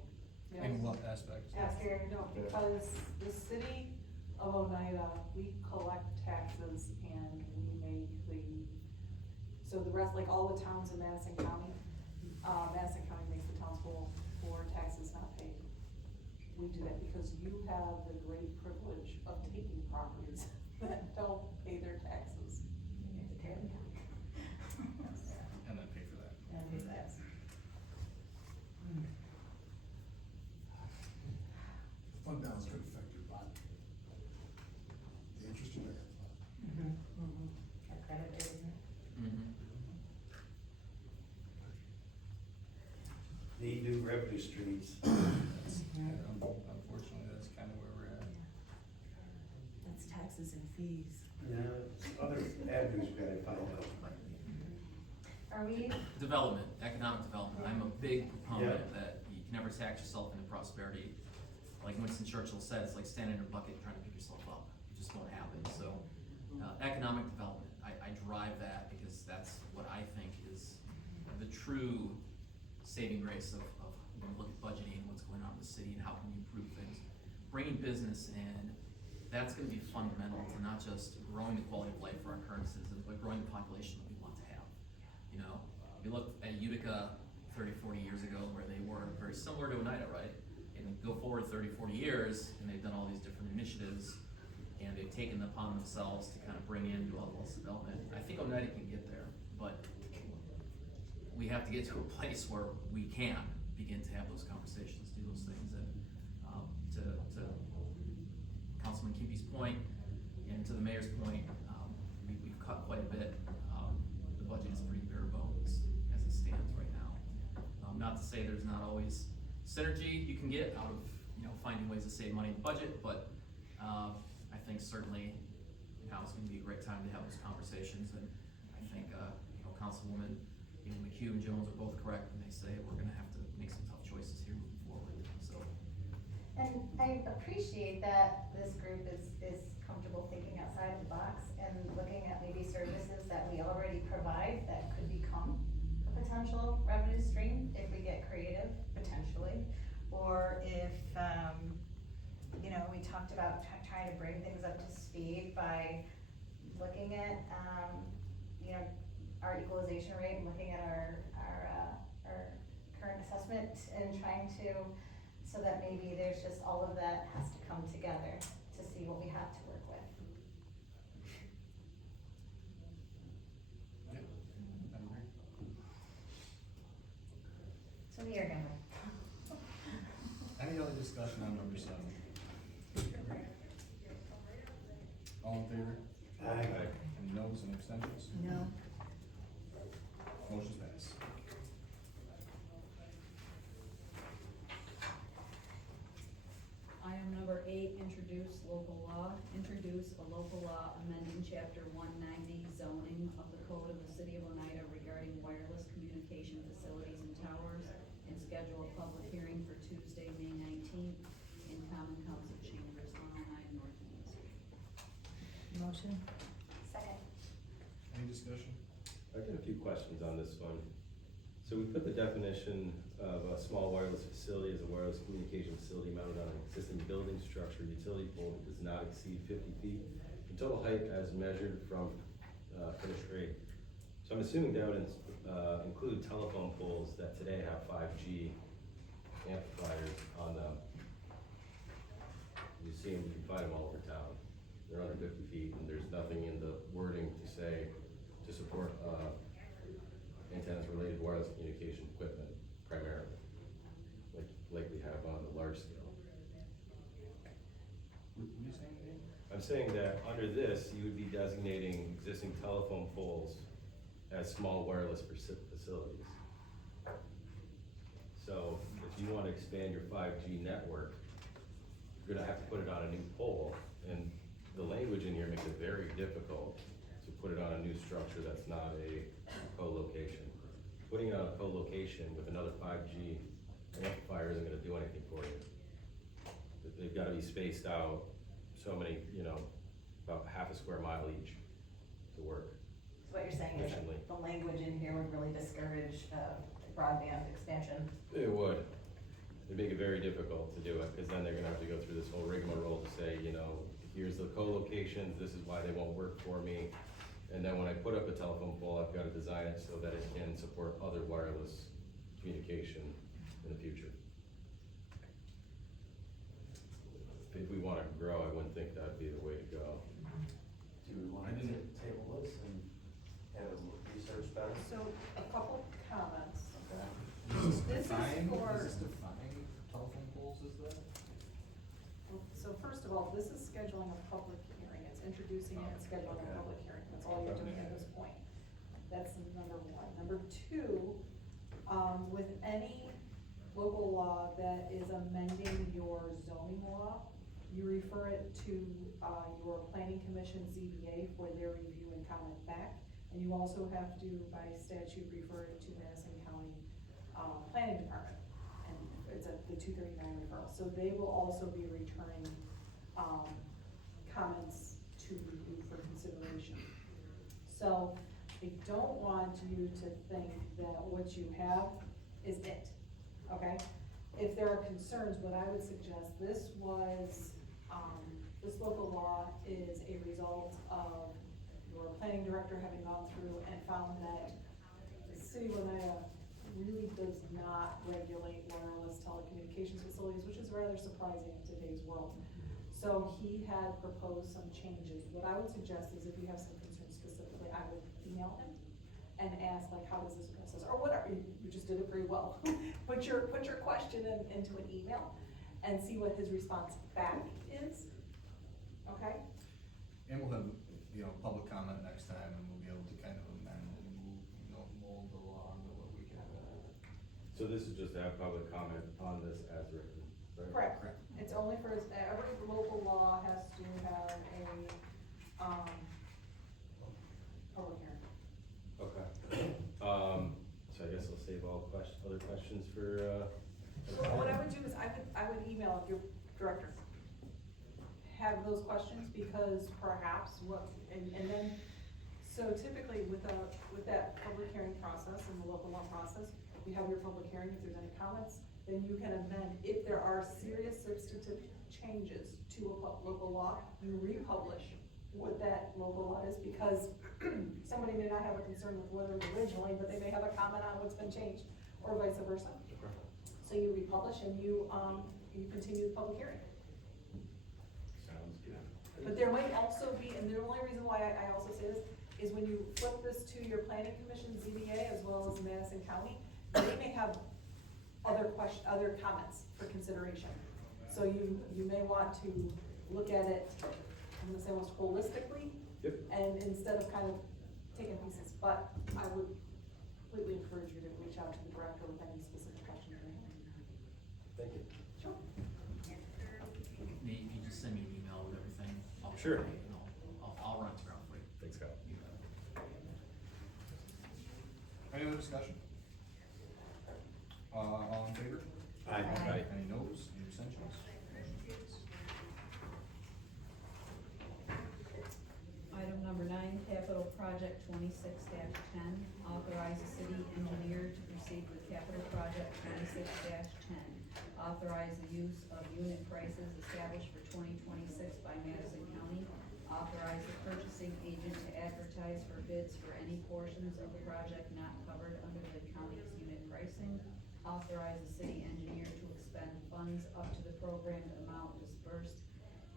In what aspects? After, no, because the city of Oneida, we collect taxes and we make so the rest, like all the towns in Madison County, Madison County makes the towns whole for taxes not paid. We do that because you have the great privilege of taking properties that don't pay their taxes. We have to tear them down. And then pay for that. And do that. Fund balance could affect your bond. The interest you pay. Our credit rating. Need new revenue streams. Unfortunately, that's kind of where we're at. That's taxes and fees. Yeah, other avenues we gotta find out. Are we, Development, economic development, I'm a big proponent that you can never tax yourself into prosperity. Like Winston Churchill said, it's like standing in a bucket trying to pick yourself up, it just won't happen, so, economic development, I drive that because that's what I think is the true saving grace of when you look at budgeting and what's going on in the city and how can you improve things. Bringing business in, that's gonna be fundamental to not just growing the quality of life for our current citizens, but growing the population that we want to have. You know, you look at Utica 30, 40 years ago where they were very similar to Oneida, right? And go forward 30, 40 years and they've done all these different initiatives and they've taken it upon themselves to kind of bring in new levels of development. I think Oneida can get there, but we have to get to a place where we can begin to have those conversations, do those things, and to Councilman Kimby's point and to the mayor's point, we've cut quite a bit. The budget is pretty bare bones as it stands right now. Not to say there's not always synergy you can get out of, finding ways to save money in the budget, but I think certainly now's gonna be a great time to have those conversations, and I think, Councilwoman, McHugh and Jones are both correct when they say we're gonna have to make some tough choices here moving forward, so. And I appreciate that this group is comfortable thinking outside of the box and looking at maybe services that we already provide that could become a potential revenue stream if we get creative, potentially. Or if, we talked about trying to bring things up to speed by looking at, our equalization rate and looking at our current assessment and trying to, so that maybe there's just all of that has to come together to see what we have to work with. Yeah, I agree. So we are gonna. Any other discussion on number 7? All in favor? Aye. Any noes and abstentions? No. Motion's passed. Item number 8, introduce a local law amending chapter 190 zoning of the code of the city of Oneida regarding wireless communication facilities and towers, and schedule a public hearing for Tuesday, May 19th in Common Council Chambers, 109 North Main Street. Motion? Second. Any discussion? I've got a few questions on this one. So we put the definition of a small wireless facility as a wireless communication facility mounted on an existing building structure, utility pole that does not exceed 50 feet in total height as measured from finished grade. So I'm assuming that would include telephone poles that today have 5G amplifiers on them. You see them, you can find them all over town. They're under 50 feet, and there's nothing in the wording to say to support antennas related to wireless communication equipment primarily, like we have on the large scale. What are you saying, Dave? I'm saying that under this, you would be designating existing telephone poles as small wireless facilities. So if you want to expand your 5G network, you're gonna have to put it on a new pole, and the language in here makes it very difficult to put it on a new structure that's not a co-location. Putting it on a co-location with another 5G amplifier isn't gonna do anything for you. They've gotta be spaced out so many, about half a square mile each to work. So what you're saying is that efficiently. the language in here would really discourage broadband expansion. It would. It'd make it very difficult to do it, because then they're gonna have to go through this whole rigmarole to say, here's the co-locations, this is why they won't work for me. And then when I put up a telephone pole, I've gotta design it so that it can support other wireless communication in the future. If we wanna grow, I wouldn't think that'd be the way to go. Do we want to table this and have it researched better? So, a couple comments. Is This is for- Is this defining telephone poles, is that? So first of all, this is scheduling a public hearing, it's introducing it and scheduling a public hearing, that's all you're doing at this point. That's number 1. Number 2, with any local law that is amending your zoning law, you refer it to, your planning commission ZBA for their review and comment back. And you also have to, by statute, refer it to Madison County, Planning Department. And it's the 239 referral, so they will also be returning, comments to you for consideration. So, I don't want you to think that what you have is it, okay? If there are concerns, what I would suggest, this was, this local law is a result of your planning director having gone through and found that the city of Oneida really does not regulate wireless telecommunications facilities, which is rather surprising in today's world. So he had proposed some changes. What I would suggest is if you have some concerns specifically, I would email him and ask, like, how does this address this, or whatever, you just did it pretty well. Put your question into an email and see what his response back is, okay? And we'll have, public comment next time, and we'll be able to kind of amend and mold the law into what we can. So this is just to have public comment on this as written, right? Correct. It's only for, every local law has to have public hearing. Okay. So I guess I'll save all other questions for, Well, what I would do is I would email your director. Have those questions, because perhaps and then, so typically with that public hearing process and the local law process, you have your public hearing, if there's any comments, then you can amend. If there are serious substantive changes to a local law, you republish what that local law is, because somebody may not have a concern with what it was originally, but they may have a comment on what's been changed, or vice versa. So you republish and you continue the public hearing. sounds good. But there might also be, and the only reason why I also say this, is when you flip this to your planning commission, ZBA, as well as Madison County, they may have other comments for consideration. So you may want to look at it, I'm gonna say almost holistically. Yep. And instead of kind of taking pieces, but I would completely encourage you to reach out to the director with any specific questions you have. Thank you. Sure. Nate, you just send me an email with everything. Sure. And I'll run through it for you. Thanks, Kyle. You bet. Any other discussion? All in favor? Aye. Aye. Any noes, any abstentions? Motion carries. Item number 9, capital project 26-10, authorize the city engineer to proceed with capital project 26-10. Authorize the use of unit prices established for 2026 by Madison County. Authorize the purchasing agent to advertise for bids for any portions of the project not covered under the county's unit pricing. Authorize the city engineer to expend funds up to the programmed amount dispersed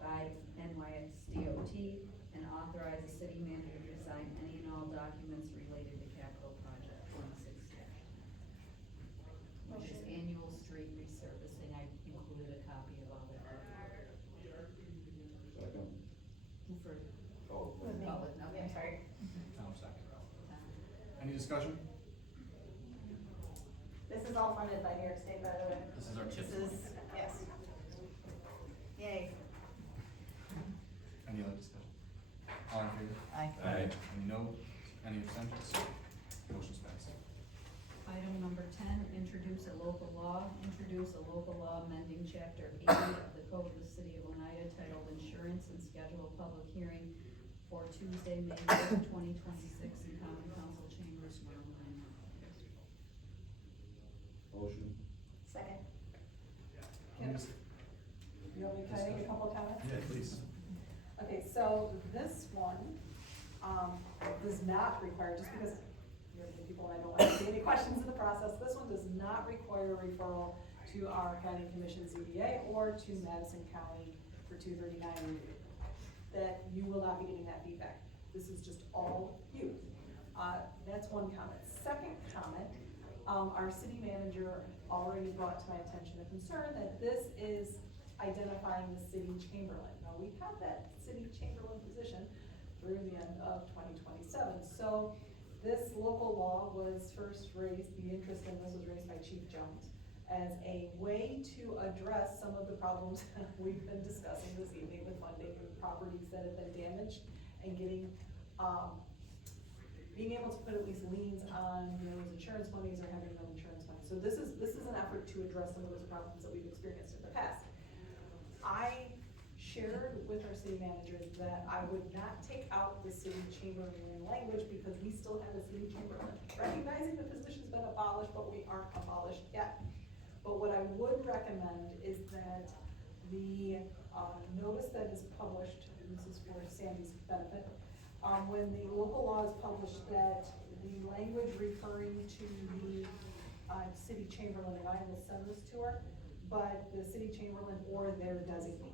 by NYSDOT, and authorize the city manager to sign any and all documents related to capital project 26-10, which is annual street resurfacing. I included a copy of all that. Second. Who first? Oh. With me. Oh, okay. I'm sorry. Tom second. Any discussion? This is all funded by New York State, by the way. This is our CHIPS This is, yes. Yay. Any other discussion? All in favor? Aye. Aye. Any no, any abstentions? Motion's passed. Item number 10, introduce a local law amending chapter 80 of the Code of the City of Oneida titled Insurance, and schedule a public hearing for Tuesday, May 3rd, 2026 in Common Council Chambers, 109 North. Motion. Second. Kim, you want me to make a couple comments? Yeah, please. Okay, so this one, does not require, just because you're the people and I don't want to see any questions in the process, this one does not require referral to our planning commission ZBA or to Madison County for 239 review. That you will not be getting that feedback. This is just all you. That's one comment. Second comment, our city manager already brought to my attention a concern that this is identifying the city chamberlain. Now, we have that city chamberlain position through the end of 2027. So this local law was first raised, the interest in this was raised by Chief Jones as a way to address some of the problems we've been discussing this evening with funding and properties that have been damaged and getting, being able to put at least liens on, those insurance monies or having no insurance money. So this is an effort to address some of those problems that we've experienced in the past. I shared with our city manager that I would not take out the city chamberlain language because we still have a city chamberlain. Recognizing the position's been abolished, but we aren't abolished yet. But what I would recommend is that the notice that is published, and this is for Sandy's benefit, when the local law is published, that the language referring to the city chamberlain, and I will send this to her, but the city chamberlain or their designee,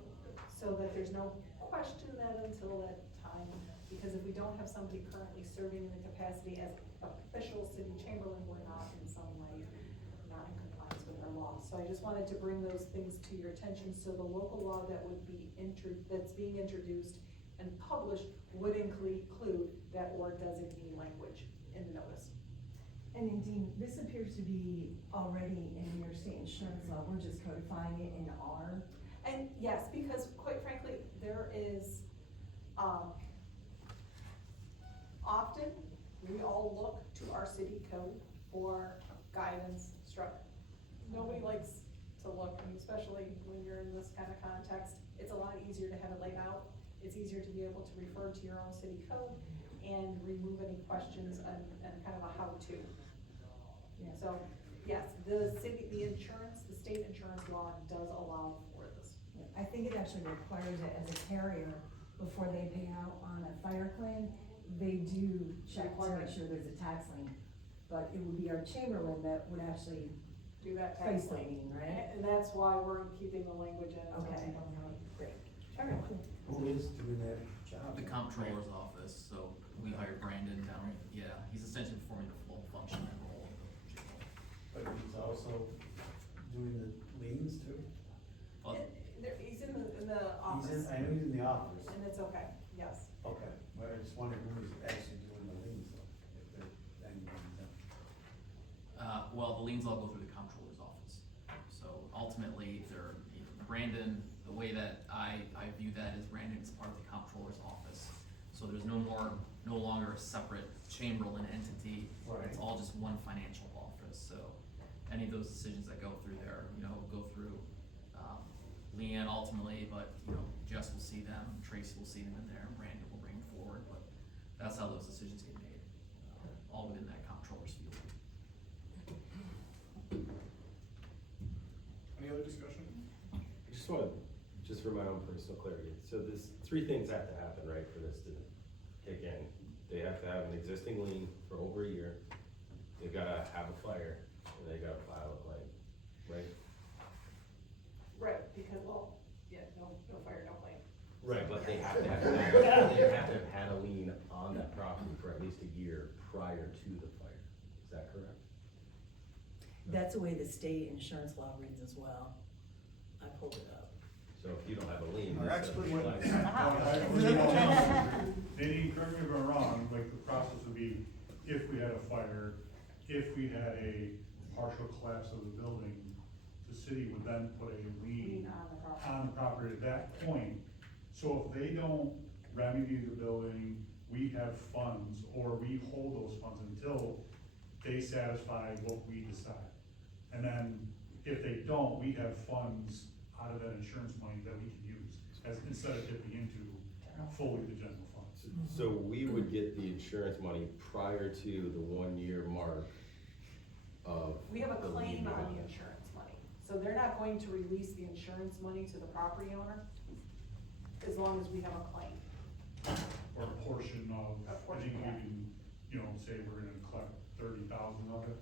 so that there's no question that until that time, because if we don't have somebody currently serving in the capacity as official city chamberlain, we're not in some way not in compliance with our law. So I just wanted to bring those things to your attention, so the local law that would be that's being introduced and published would include that or designee language in the notice. And indeed, this appears to be already in your state insurance law, we're just codifying it in our. And yes, because quite frankly, there is, We all look to our city code for guidance, nobody likes to look, I mean, especially when you're in this kind of context, it's a lot easier to have it laid out. It's easier to be able to refer to your own city code and remove any questions and kind of a how-to. Yeah. So, yes, the insurance, the state insurance law does allow for this. I think it actually requires it as a carrier, before they pay out on a fire claim, they do check to make sure there's a tax lien. But it would be our Chamberlain that would actually Do that place tax the lien. lien, right? And that's why we're keeping the language in. until Okay, we don't have it. great. All right, cool. Who is doing that job? The comptroller's office, so we hired Brandon down, yeah, he's essentially performing the full function and role of the jail. But he's also doing the liens too? Well, He's in the office. He's in, I know he's in the office. And it's okay, yes. Okay, but I just wondered who was actually doing the liens though, if there, anybody's done. well, the liens all go through the comptroller's office. So ultimately, Brandon, the way that I view that is Brandon is part of the comptroller's office. So there's no longer a separate Chamberlain entity. Right. It's all just one financial office. So any of those decisions that go through there, go through Leanne ultimately, but, Jess will see them, Tracy will see them in there, and Brandon will bring them forward, but that's how those decisions get made, all within that comptroller's field. Any other discussion? I just want, just for my own personal clarity, so this, three things have to happen, right, for this to kick in. They have to have an existing lien for over a year, they've gotta have a fire, and they gotta file a claim, right? Right, because, well, yeah, no fire, no claim. Right, but they have to have, had a lien on that property for at least a year prior to the fire, is that correct? That's the way the state insurance law reads as well. I pulled it up. So if you don't have a lien. Our this expert doesn't witness. apply. Maybe, correct me if I'm wrong, like the process would be, if we had a fire, if we had a partial collapse of the building, the city would then put a lien on the property at that point. So if they don't remedy the building, we have funds, or we hold those funds until they satisfy what we decide. And then if they don't, we have funds out of that insurance money that we can use, as, instead of dipping into fully the general funds. So we would get the insurance money prior to the 1 year mark of. We have a the claim lien on the being- insurance money, so they're not going to release the insurance money to the property owner as long as we have a claim. Or a portion of, A I portion, think we yeah. can, say we're gonna collect 30,000 of it,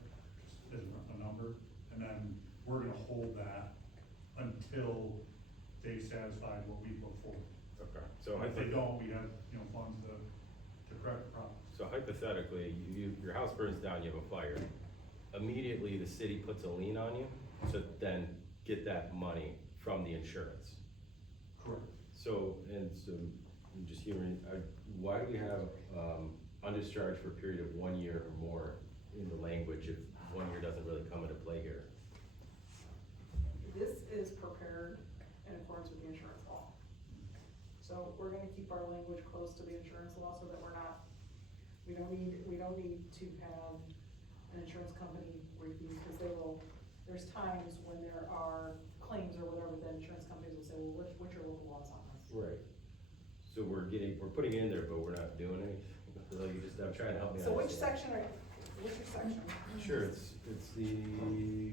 just as a number, and then we're gonna hold that until they satisfy what we put forward. Okay, so If they don't, we have, funds to correct the problem. So hypothetically, your house burns down, you have a fire. Immediately, the city puts a lien on you to then get that money from the insurance. Correct. So I'm just hearing, why do we have, undischarged for a period of 1 year or more in the language if 1 year doesn't really come into play here? This is prepared in accordance with the insurance law. So we're gonna keep our language close to the insurance law so that we don't need to have an insurance company refuse, because there's times when there are claims or whatever, that insurance companies will say, well, what's your local laws on this? Right. So we're putting it in there, but we're not doing anything. Like, I'm trying to help me So which understand. section which section? Sure, it's the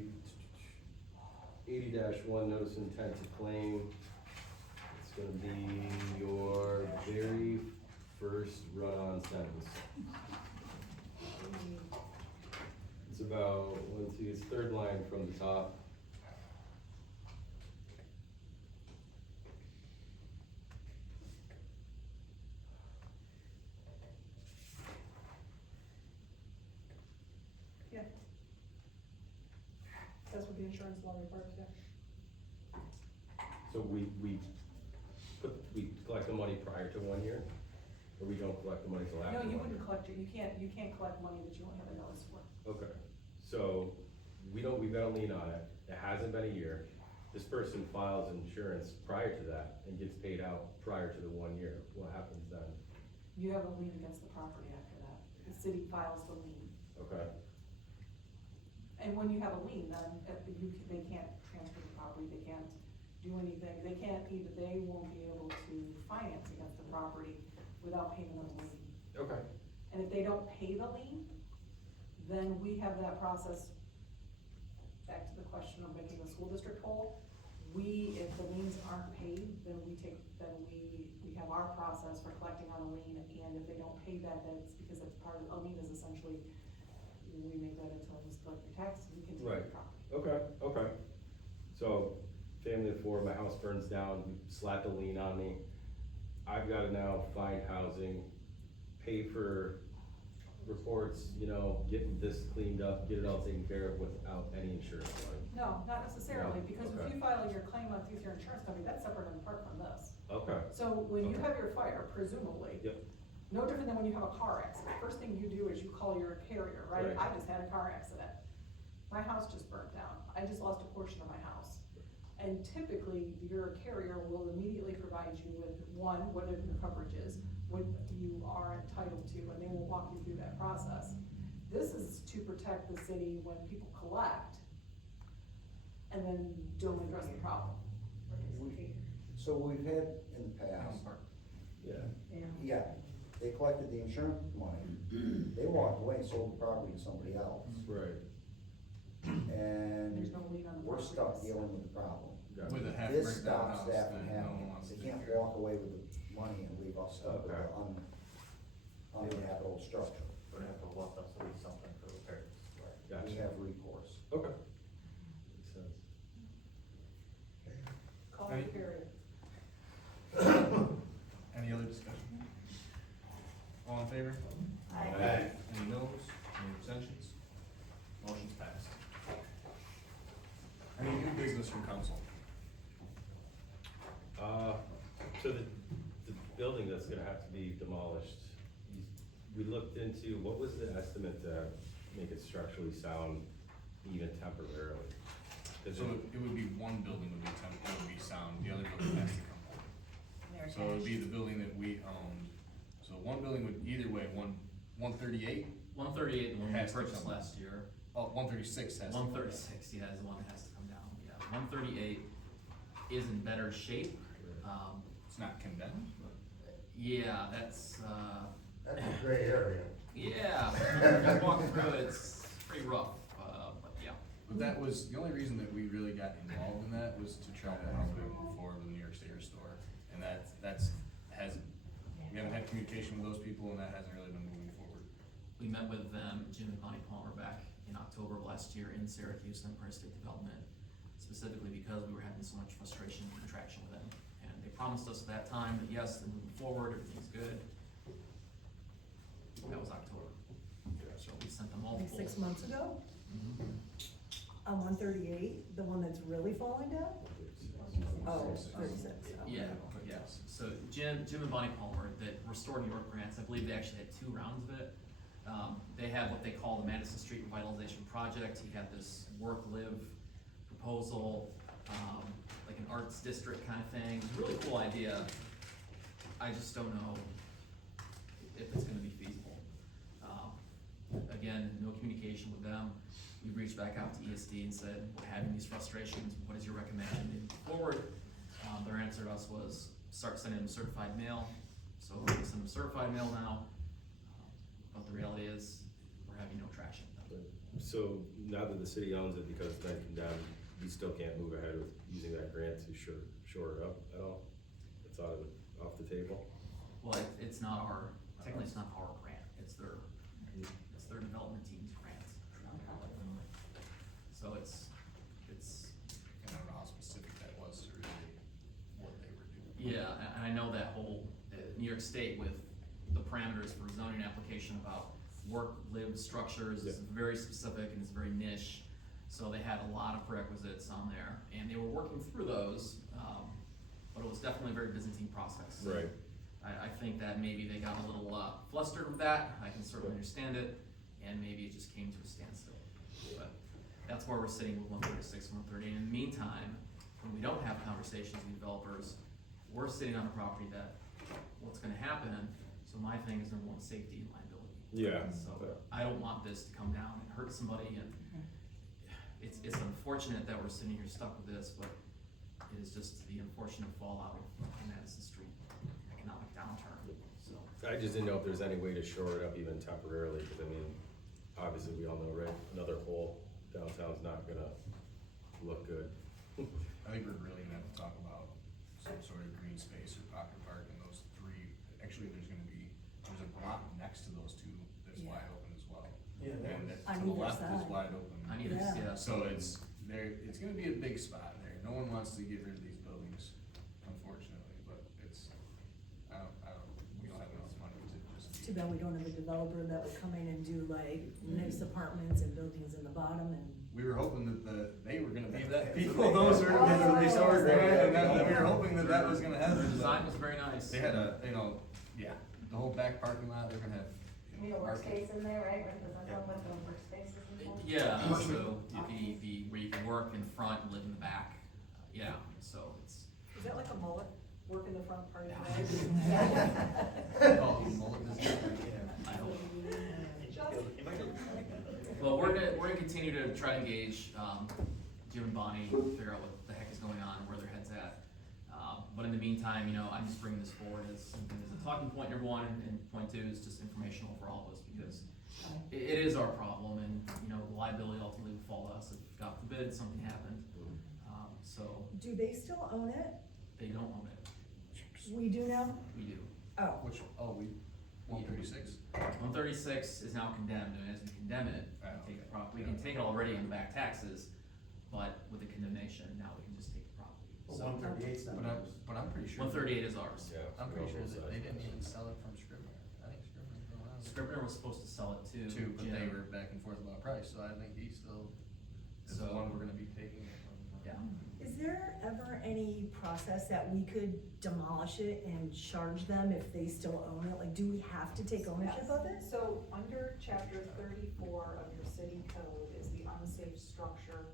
80-1 notice of intent to claim. It's gonna be your very first run-on sentence. It's about it's third line from the top. Yeah. That's what the insurance law requires, yeah. So we collect the money prior to 1 year, or we don't collect the money till after 1 No, year? you wouldn't collect it, you can't collect money that you don't have a notice for. Okay, so we've got a lien on it, it hasn't been a year, this person files insurance prior to that and gets paid out prior to the 1 year, what happens then? You have a lien against the property after that. The city files the lien. Okay, And when you have a lien, then they can't transfer the property, they can't do anything, they won't be able to finance against the property without payment of the lien. okay. And if they don't pay the lien, then we have that process, back to the question of making the school district whole. If the liens aren't paid, then we have our process for collecting on a lien, and if they don't pay that, then it's because it's part of, a lien is essentially, we make that into almost like your taxes, we can take Right. the property. Okay. So, family of four, my house burns down, you slap a lien on me. I've gotta now find housing, pay for reports, getting this cleaned up, get it all taken care of without any insurance money. No, not necessarily, No? because Okay. if you file your claim on through your insurance company, that's separate and apart from this. Okay. So when you Okay. have your fire, presumably. Yep. No different than when you have a car accident, first thing you do is you call your carrier, right? Right. I just had a car accident, my house just burnt down, I just lost a portion of my house. And typically, your carrier will immediately provide you with, one, what your coverage is, what you are entitled to, and they will walk you through that process. This is to protect the city when people collect and then don't address the problem. So we've had in the past, yeah, they collected the insurance money, they walked away and sold the property to somebody else. Right. And There's no lien on the we're property. stuck dealing with the problem. Gotcha. With a half This breakdown stops house that that from no one happening, wants they to can't take care of. walk away with the money and leave us stuck with the uninhabitable structure. Would have to walk us to do something for repairs. Gotcha. We have recourse. Okay. Makes sense. Call your carrier. Any other discussion? All in favor? Aye. Any noes, any abstentions? Motion's passed. Any new business from council? So the building that's gonna have to be demolished, we looked into, what was the estimate to make it structurally sound even temporarily? Is So it- it would be one building would be sound, the other building has to come down. They're So it would be attached. the building that we own, so one building would, either way, 138, 138, the one we Has to purchased come. last year. 136 has to come down. 136, yeah, is the one that has to come down, yeah. 138 is in better shape. It's not condemned? Yeah, that's, That's a gray area. yeah, when you walk through it, it's pretty rough, but yeah. But that was, the only reason that we really got involved in that was to try to help it move forward with the New York State Restore. And we haven't had communication with those people, and that hasn't really been moving forward. We met with them, Jim and Bonnie Palmer, back in October of last year in Syracuse, Empire State Development, specifically because we were having so much frustration and contraction with them. And they promised us at that time that yes, they're moving forward, everything's good. That was October. So we sent them all. Like 6 months ago, Mhm. on 138, the one that's really falling down? Oh, 36, okay. Yeah, yes. So Jim and Bonnie Palmer that Restore New York grants, I believe they actually had 2 rounds of it. They had what they call the Madison Street Revitalization Project. He had this work-live proposal, like an arts district kind of thing. It's a really cool idea. I just don't know if it's gonna be feasible. Again, no communication with them. We reached back out to ESD and said, we're having these frustrations, what is your recommendation moving forward? Their answer to us was, start sending them certified mail. So we send them certified mail now, but the reality is, we're having no traction. So now that the city owns it because it's been condemned, we still can't move ahead with using that grant to shore it up at all? It's off the table? Well, it's not our, technically it's not our grant, it's their development team's grant. So it's, I don't know how specific that was to really what they were doing. yeah, and I know that whole, New York State with the parameters for zoning application about work-lived structures is very specific and it's very niche. So they had a lot of prerequisites on there, and they were working through those, but it was definitely a very Byzantine process. Right. I think that maybe they got a little flustered with that, I can certainly understand it, and maybe it just came to a standstill. But that's where we're sitting with 136, 138. In the meantime, when we don't have conversations with developers, we're sitting on a property that, what's gonna happen, so my thing is number one, safety and liability. Yeah. So I don't want this to come down and hurt somebody, and it's unfortunate that we're sitting here stuck with this, but it is just the unfortunate fallout of Madison Street economic downturn, so. I just didn't know if there's any way to shore it up even temporarily, because I mean, obviously we all know, right, another hole downtown's not gonna look good. I think we're really gonna have to talk about some sort of green space or pocket park in those three. Actually, there's a block next to those two that's Yeah. wide open as well. Yeah, that And was- to On the either left is side. wide open. I need to, Yeah. yeah. So it's gonna be a big spot there. No one wants to get rid of these buildings, unfortunately, but we don't have enough money to just. Too bad we don't have a developer that would come in and do like nice apartments and buildings in the bottom and. We were hoping that they were gonna be that people, those were gonna be the resort grant, and then we were hoping that was gonna The happen. design but was very nice. They had the whole back parking lot, they're gonna have. You need a workspace in there, right, does that come with the workspaces and stuff? Yeah, so where you can work in the front and live in the back, yeah, so it's. Is that like a mullet, work in the front part of Oh, mullet business. I hope. Just, Well, we're gonna continue to try to engage, Jim and Bonnie, figure out what the heck is going on, where their head's at. But in the meantime, I'm just bringing this forward as a talking point, number one, and point two is just informational for all of us, because it is our problem, and, the liability ultimately will fall to us if, God forbid, something happened. So, Do they still own it? they don't own it, We do now? we do. Oh, 136? 136 is now condemned, and as we condemn it, we can take it already in back taxes, but with the condemnation, now we can just take the property. Well, So, 138's not. But I'm pretty sure. 138 is ours. Yeah. I'm pretty sure that they didn't even sell it from Scribner. I think Scribner's going around. Scribner was supposed to sell it to Too, but they Jim. were back and forth about price, so I think he still is the So- one we're gonna be taking it from. Yeah. is there ever any process that we could demolish it and charge them if they still own it? Like, do we have to take ownership of it? So under chapter 34 of your city code is the unsafe structure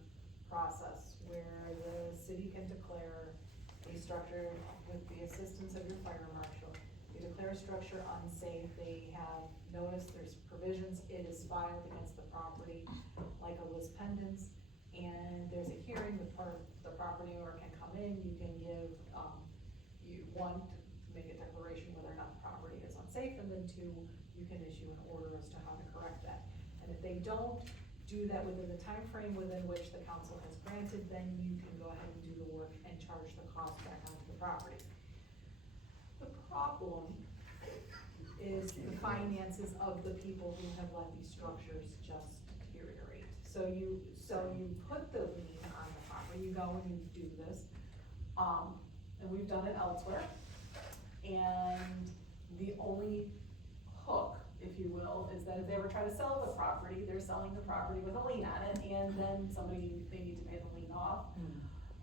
process, where the city can declare a structure with the assistance of your fire marshal. They declare a structure unsafe, they have notice, there's provisions, it is filed against the property like a lis pendens, and there's a hearing, the property owner can come in, you can give, to make a declaration whether or not the property is unsafe, and then two, you can issue an order as to how to correct that. And if they don't do that within the time frame within which the council has granted, then you can go ahead and do the work and charge the cost back onto the property. The problem is the finances of the people who have let these structures just deteriorate. So you put the lien on the property, you go and you do this, and we've done it elsewhere. And the only hook, if you will, is that if they ever try to sell the property, they're selling the property with a lien on it, and then they need to pay the lien off,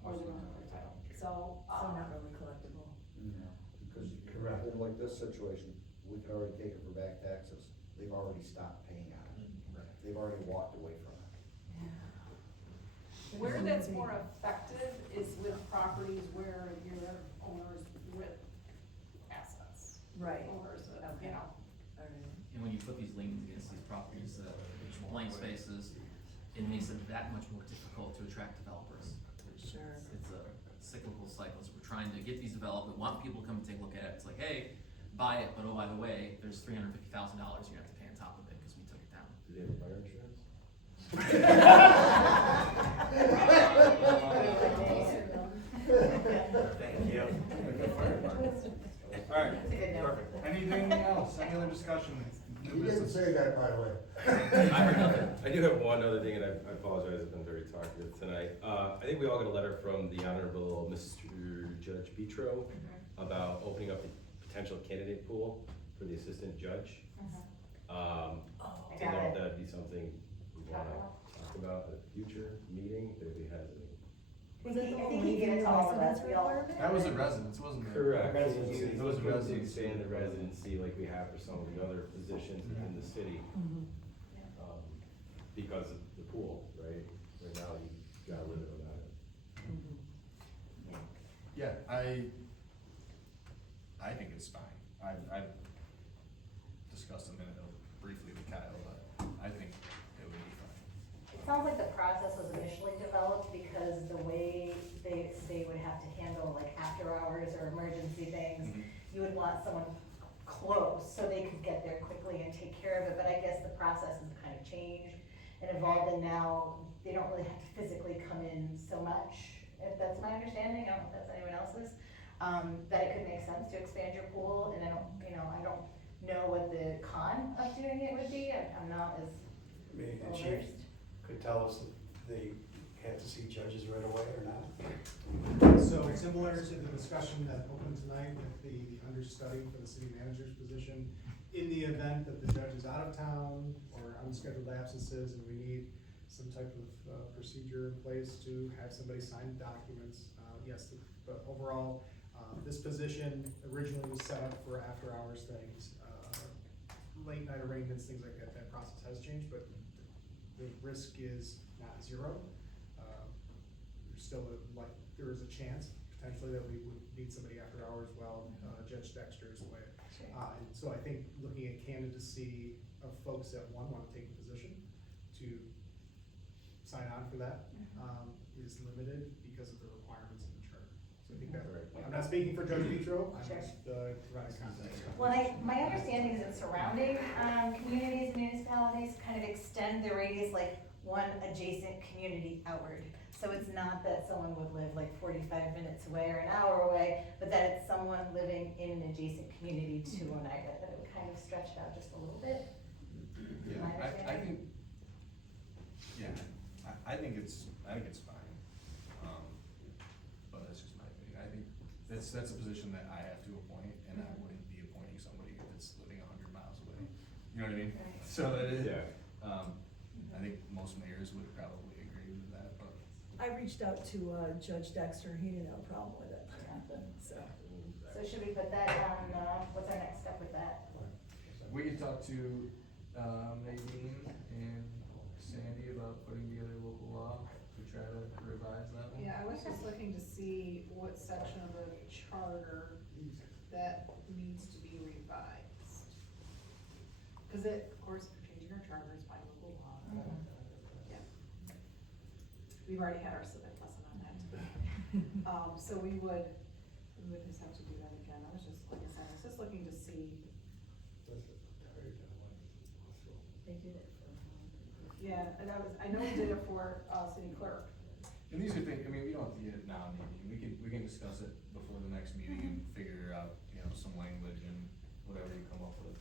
or they're gonna clear title. So, So not really collectible. Because Correct. in like this situation, we could already take it for back taxes. They've already stopped paying on it. They've already walked away from it. where that's more effective is with properties where your owners with assets. Right. Owners of, Okay. And when you put these liens against these properties, blank spaces, it makes it that much more difficult to attract developers. Sure. It's a cyclical cycle, so we're trying to get these developed, we want people to come and take a look at it, it's like, hey, buy it, but oh, by the way, there's $350,000 you're gonna have to pay on top of it, because we took it down. Do they have fire insurance? Thank you. Alright, perfect. Anything else, any other discussion? New He didn't business? say that, by the way. I heard nothing. I do have one other thing, and I apologize, I've been very talkative tonight. I think we all got a letter from the Honorable Mr. Judge Betro about opening up the potential candidate pool for the assistant judge. Didn't know if that'd be something we wanna talk about at a future meeting, if we has any. Was it the I whole think he leaving gave it the to all of us, residence we all. requirement? That was the residence, wasn't it? Correct. Residency. It was looking to expand the residency like we have for some of the other positions within the city. Because of the pool, right? Right now, you gotta live it without it. Yeah, I think it's fine. I've discussed a minute briefly sounds like the process was initially developed because the way they would have to handle like after hours or emergency things, you would want someone close so they could get there quickly and take care of it, but I guess the process has kind of changed and evolved, and now they don't really have to physically come in so much, if that's my understanding, I don't know if that's anyone else's, that it could make sense to expand your pool, and I don't know what the con of doing it would be, I'm not as Maybe the well chief versed. could tell us if they have to see judges right away or not. So similar to the discussion that opened tonight with the understudy for the city manager's position, in the event that the judge is out of town or unscheduled absences and we need some type of procedure in place to have somebody sign documents, yes, but overall, this position originally was set up for after hours things, late night arrangements, things like that. That process has changed, but the risk is not zero. There's still there is a chance potentially that we would need somebody after hours while Judge Dexter is away. And so I think looking at candidacy of folks that want to take a position to sign on for that is limited because of the requirements of the charter. So I think that, I'm not speaking for Judge Petro, I'm just providing context. Well, my understanding is that surrounding, communities, municipalities kind of extend their radius like one adjacent community outward. So it's not that someone would live like 45 minutes away or an hour away, but that it's someone living in an adjacent community to Oneida, that it would kind of stretch it out just a little bit. Yeah, My I understanding. think, yeah, I think it's fine. But that's just my opinion. I think that's a position that I have to appoint, and I wouldn't be appointing somebody that's living 100 miles away. You know what I mean? Right. So that is, Yeah. I think most mayors would probably agree with that, but. I reached out to Judge Dexter, he didn't have a problem with it, so. So should we put that on, what's our next step with that? We can talk to, Nadine and Sandy about putting together local law to try to revise that one. Yeah, I was just looking to see what section of the charter that needs to be revised. Cause it, of course, changing our charter is by local law. Yeah. We've already had our civic lesson on that. So we would just have to do that again. I was just, like I said, I was just looking to see. They did it for. Yeah, and I know we did it for, city clerk. And these are things, I mean, we don't have to get it now, maybe, we can discuss it before the next meeting and figure out, some language and whatever you come up with.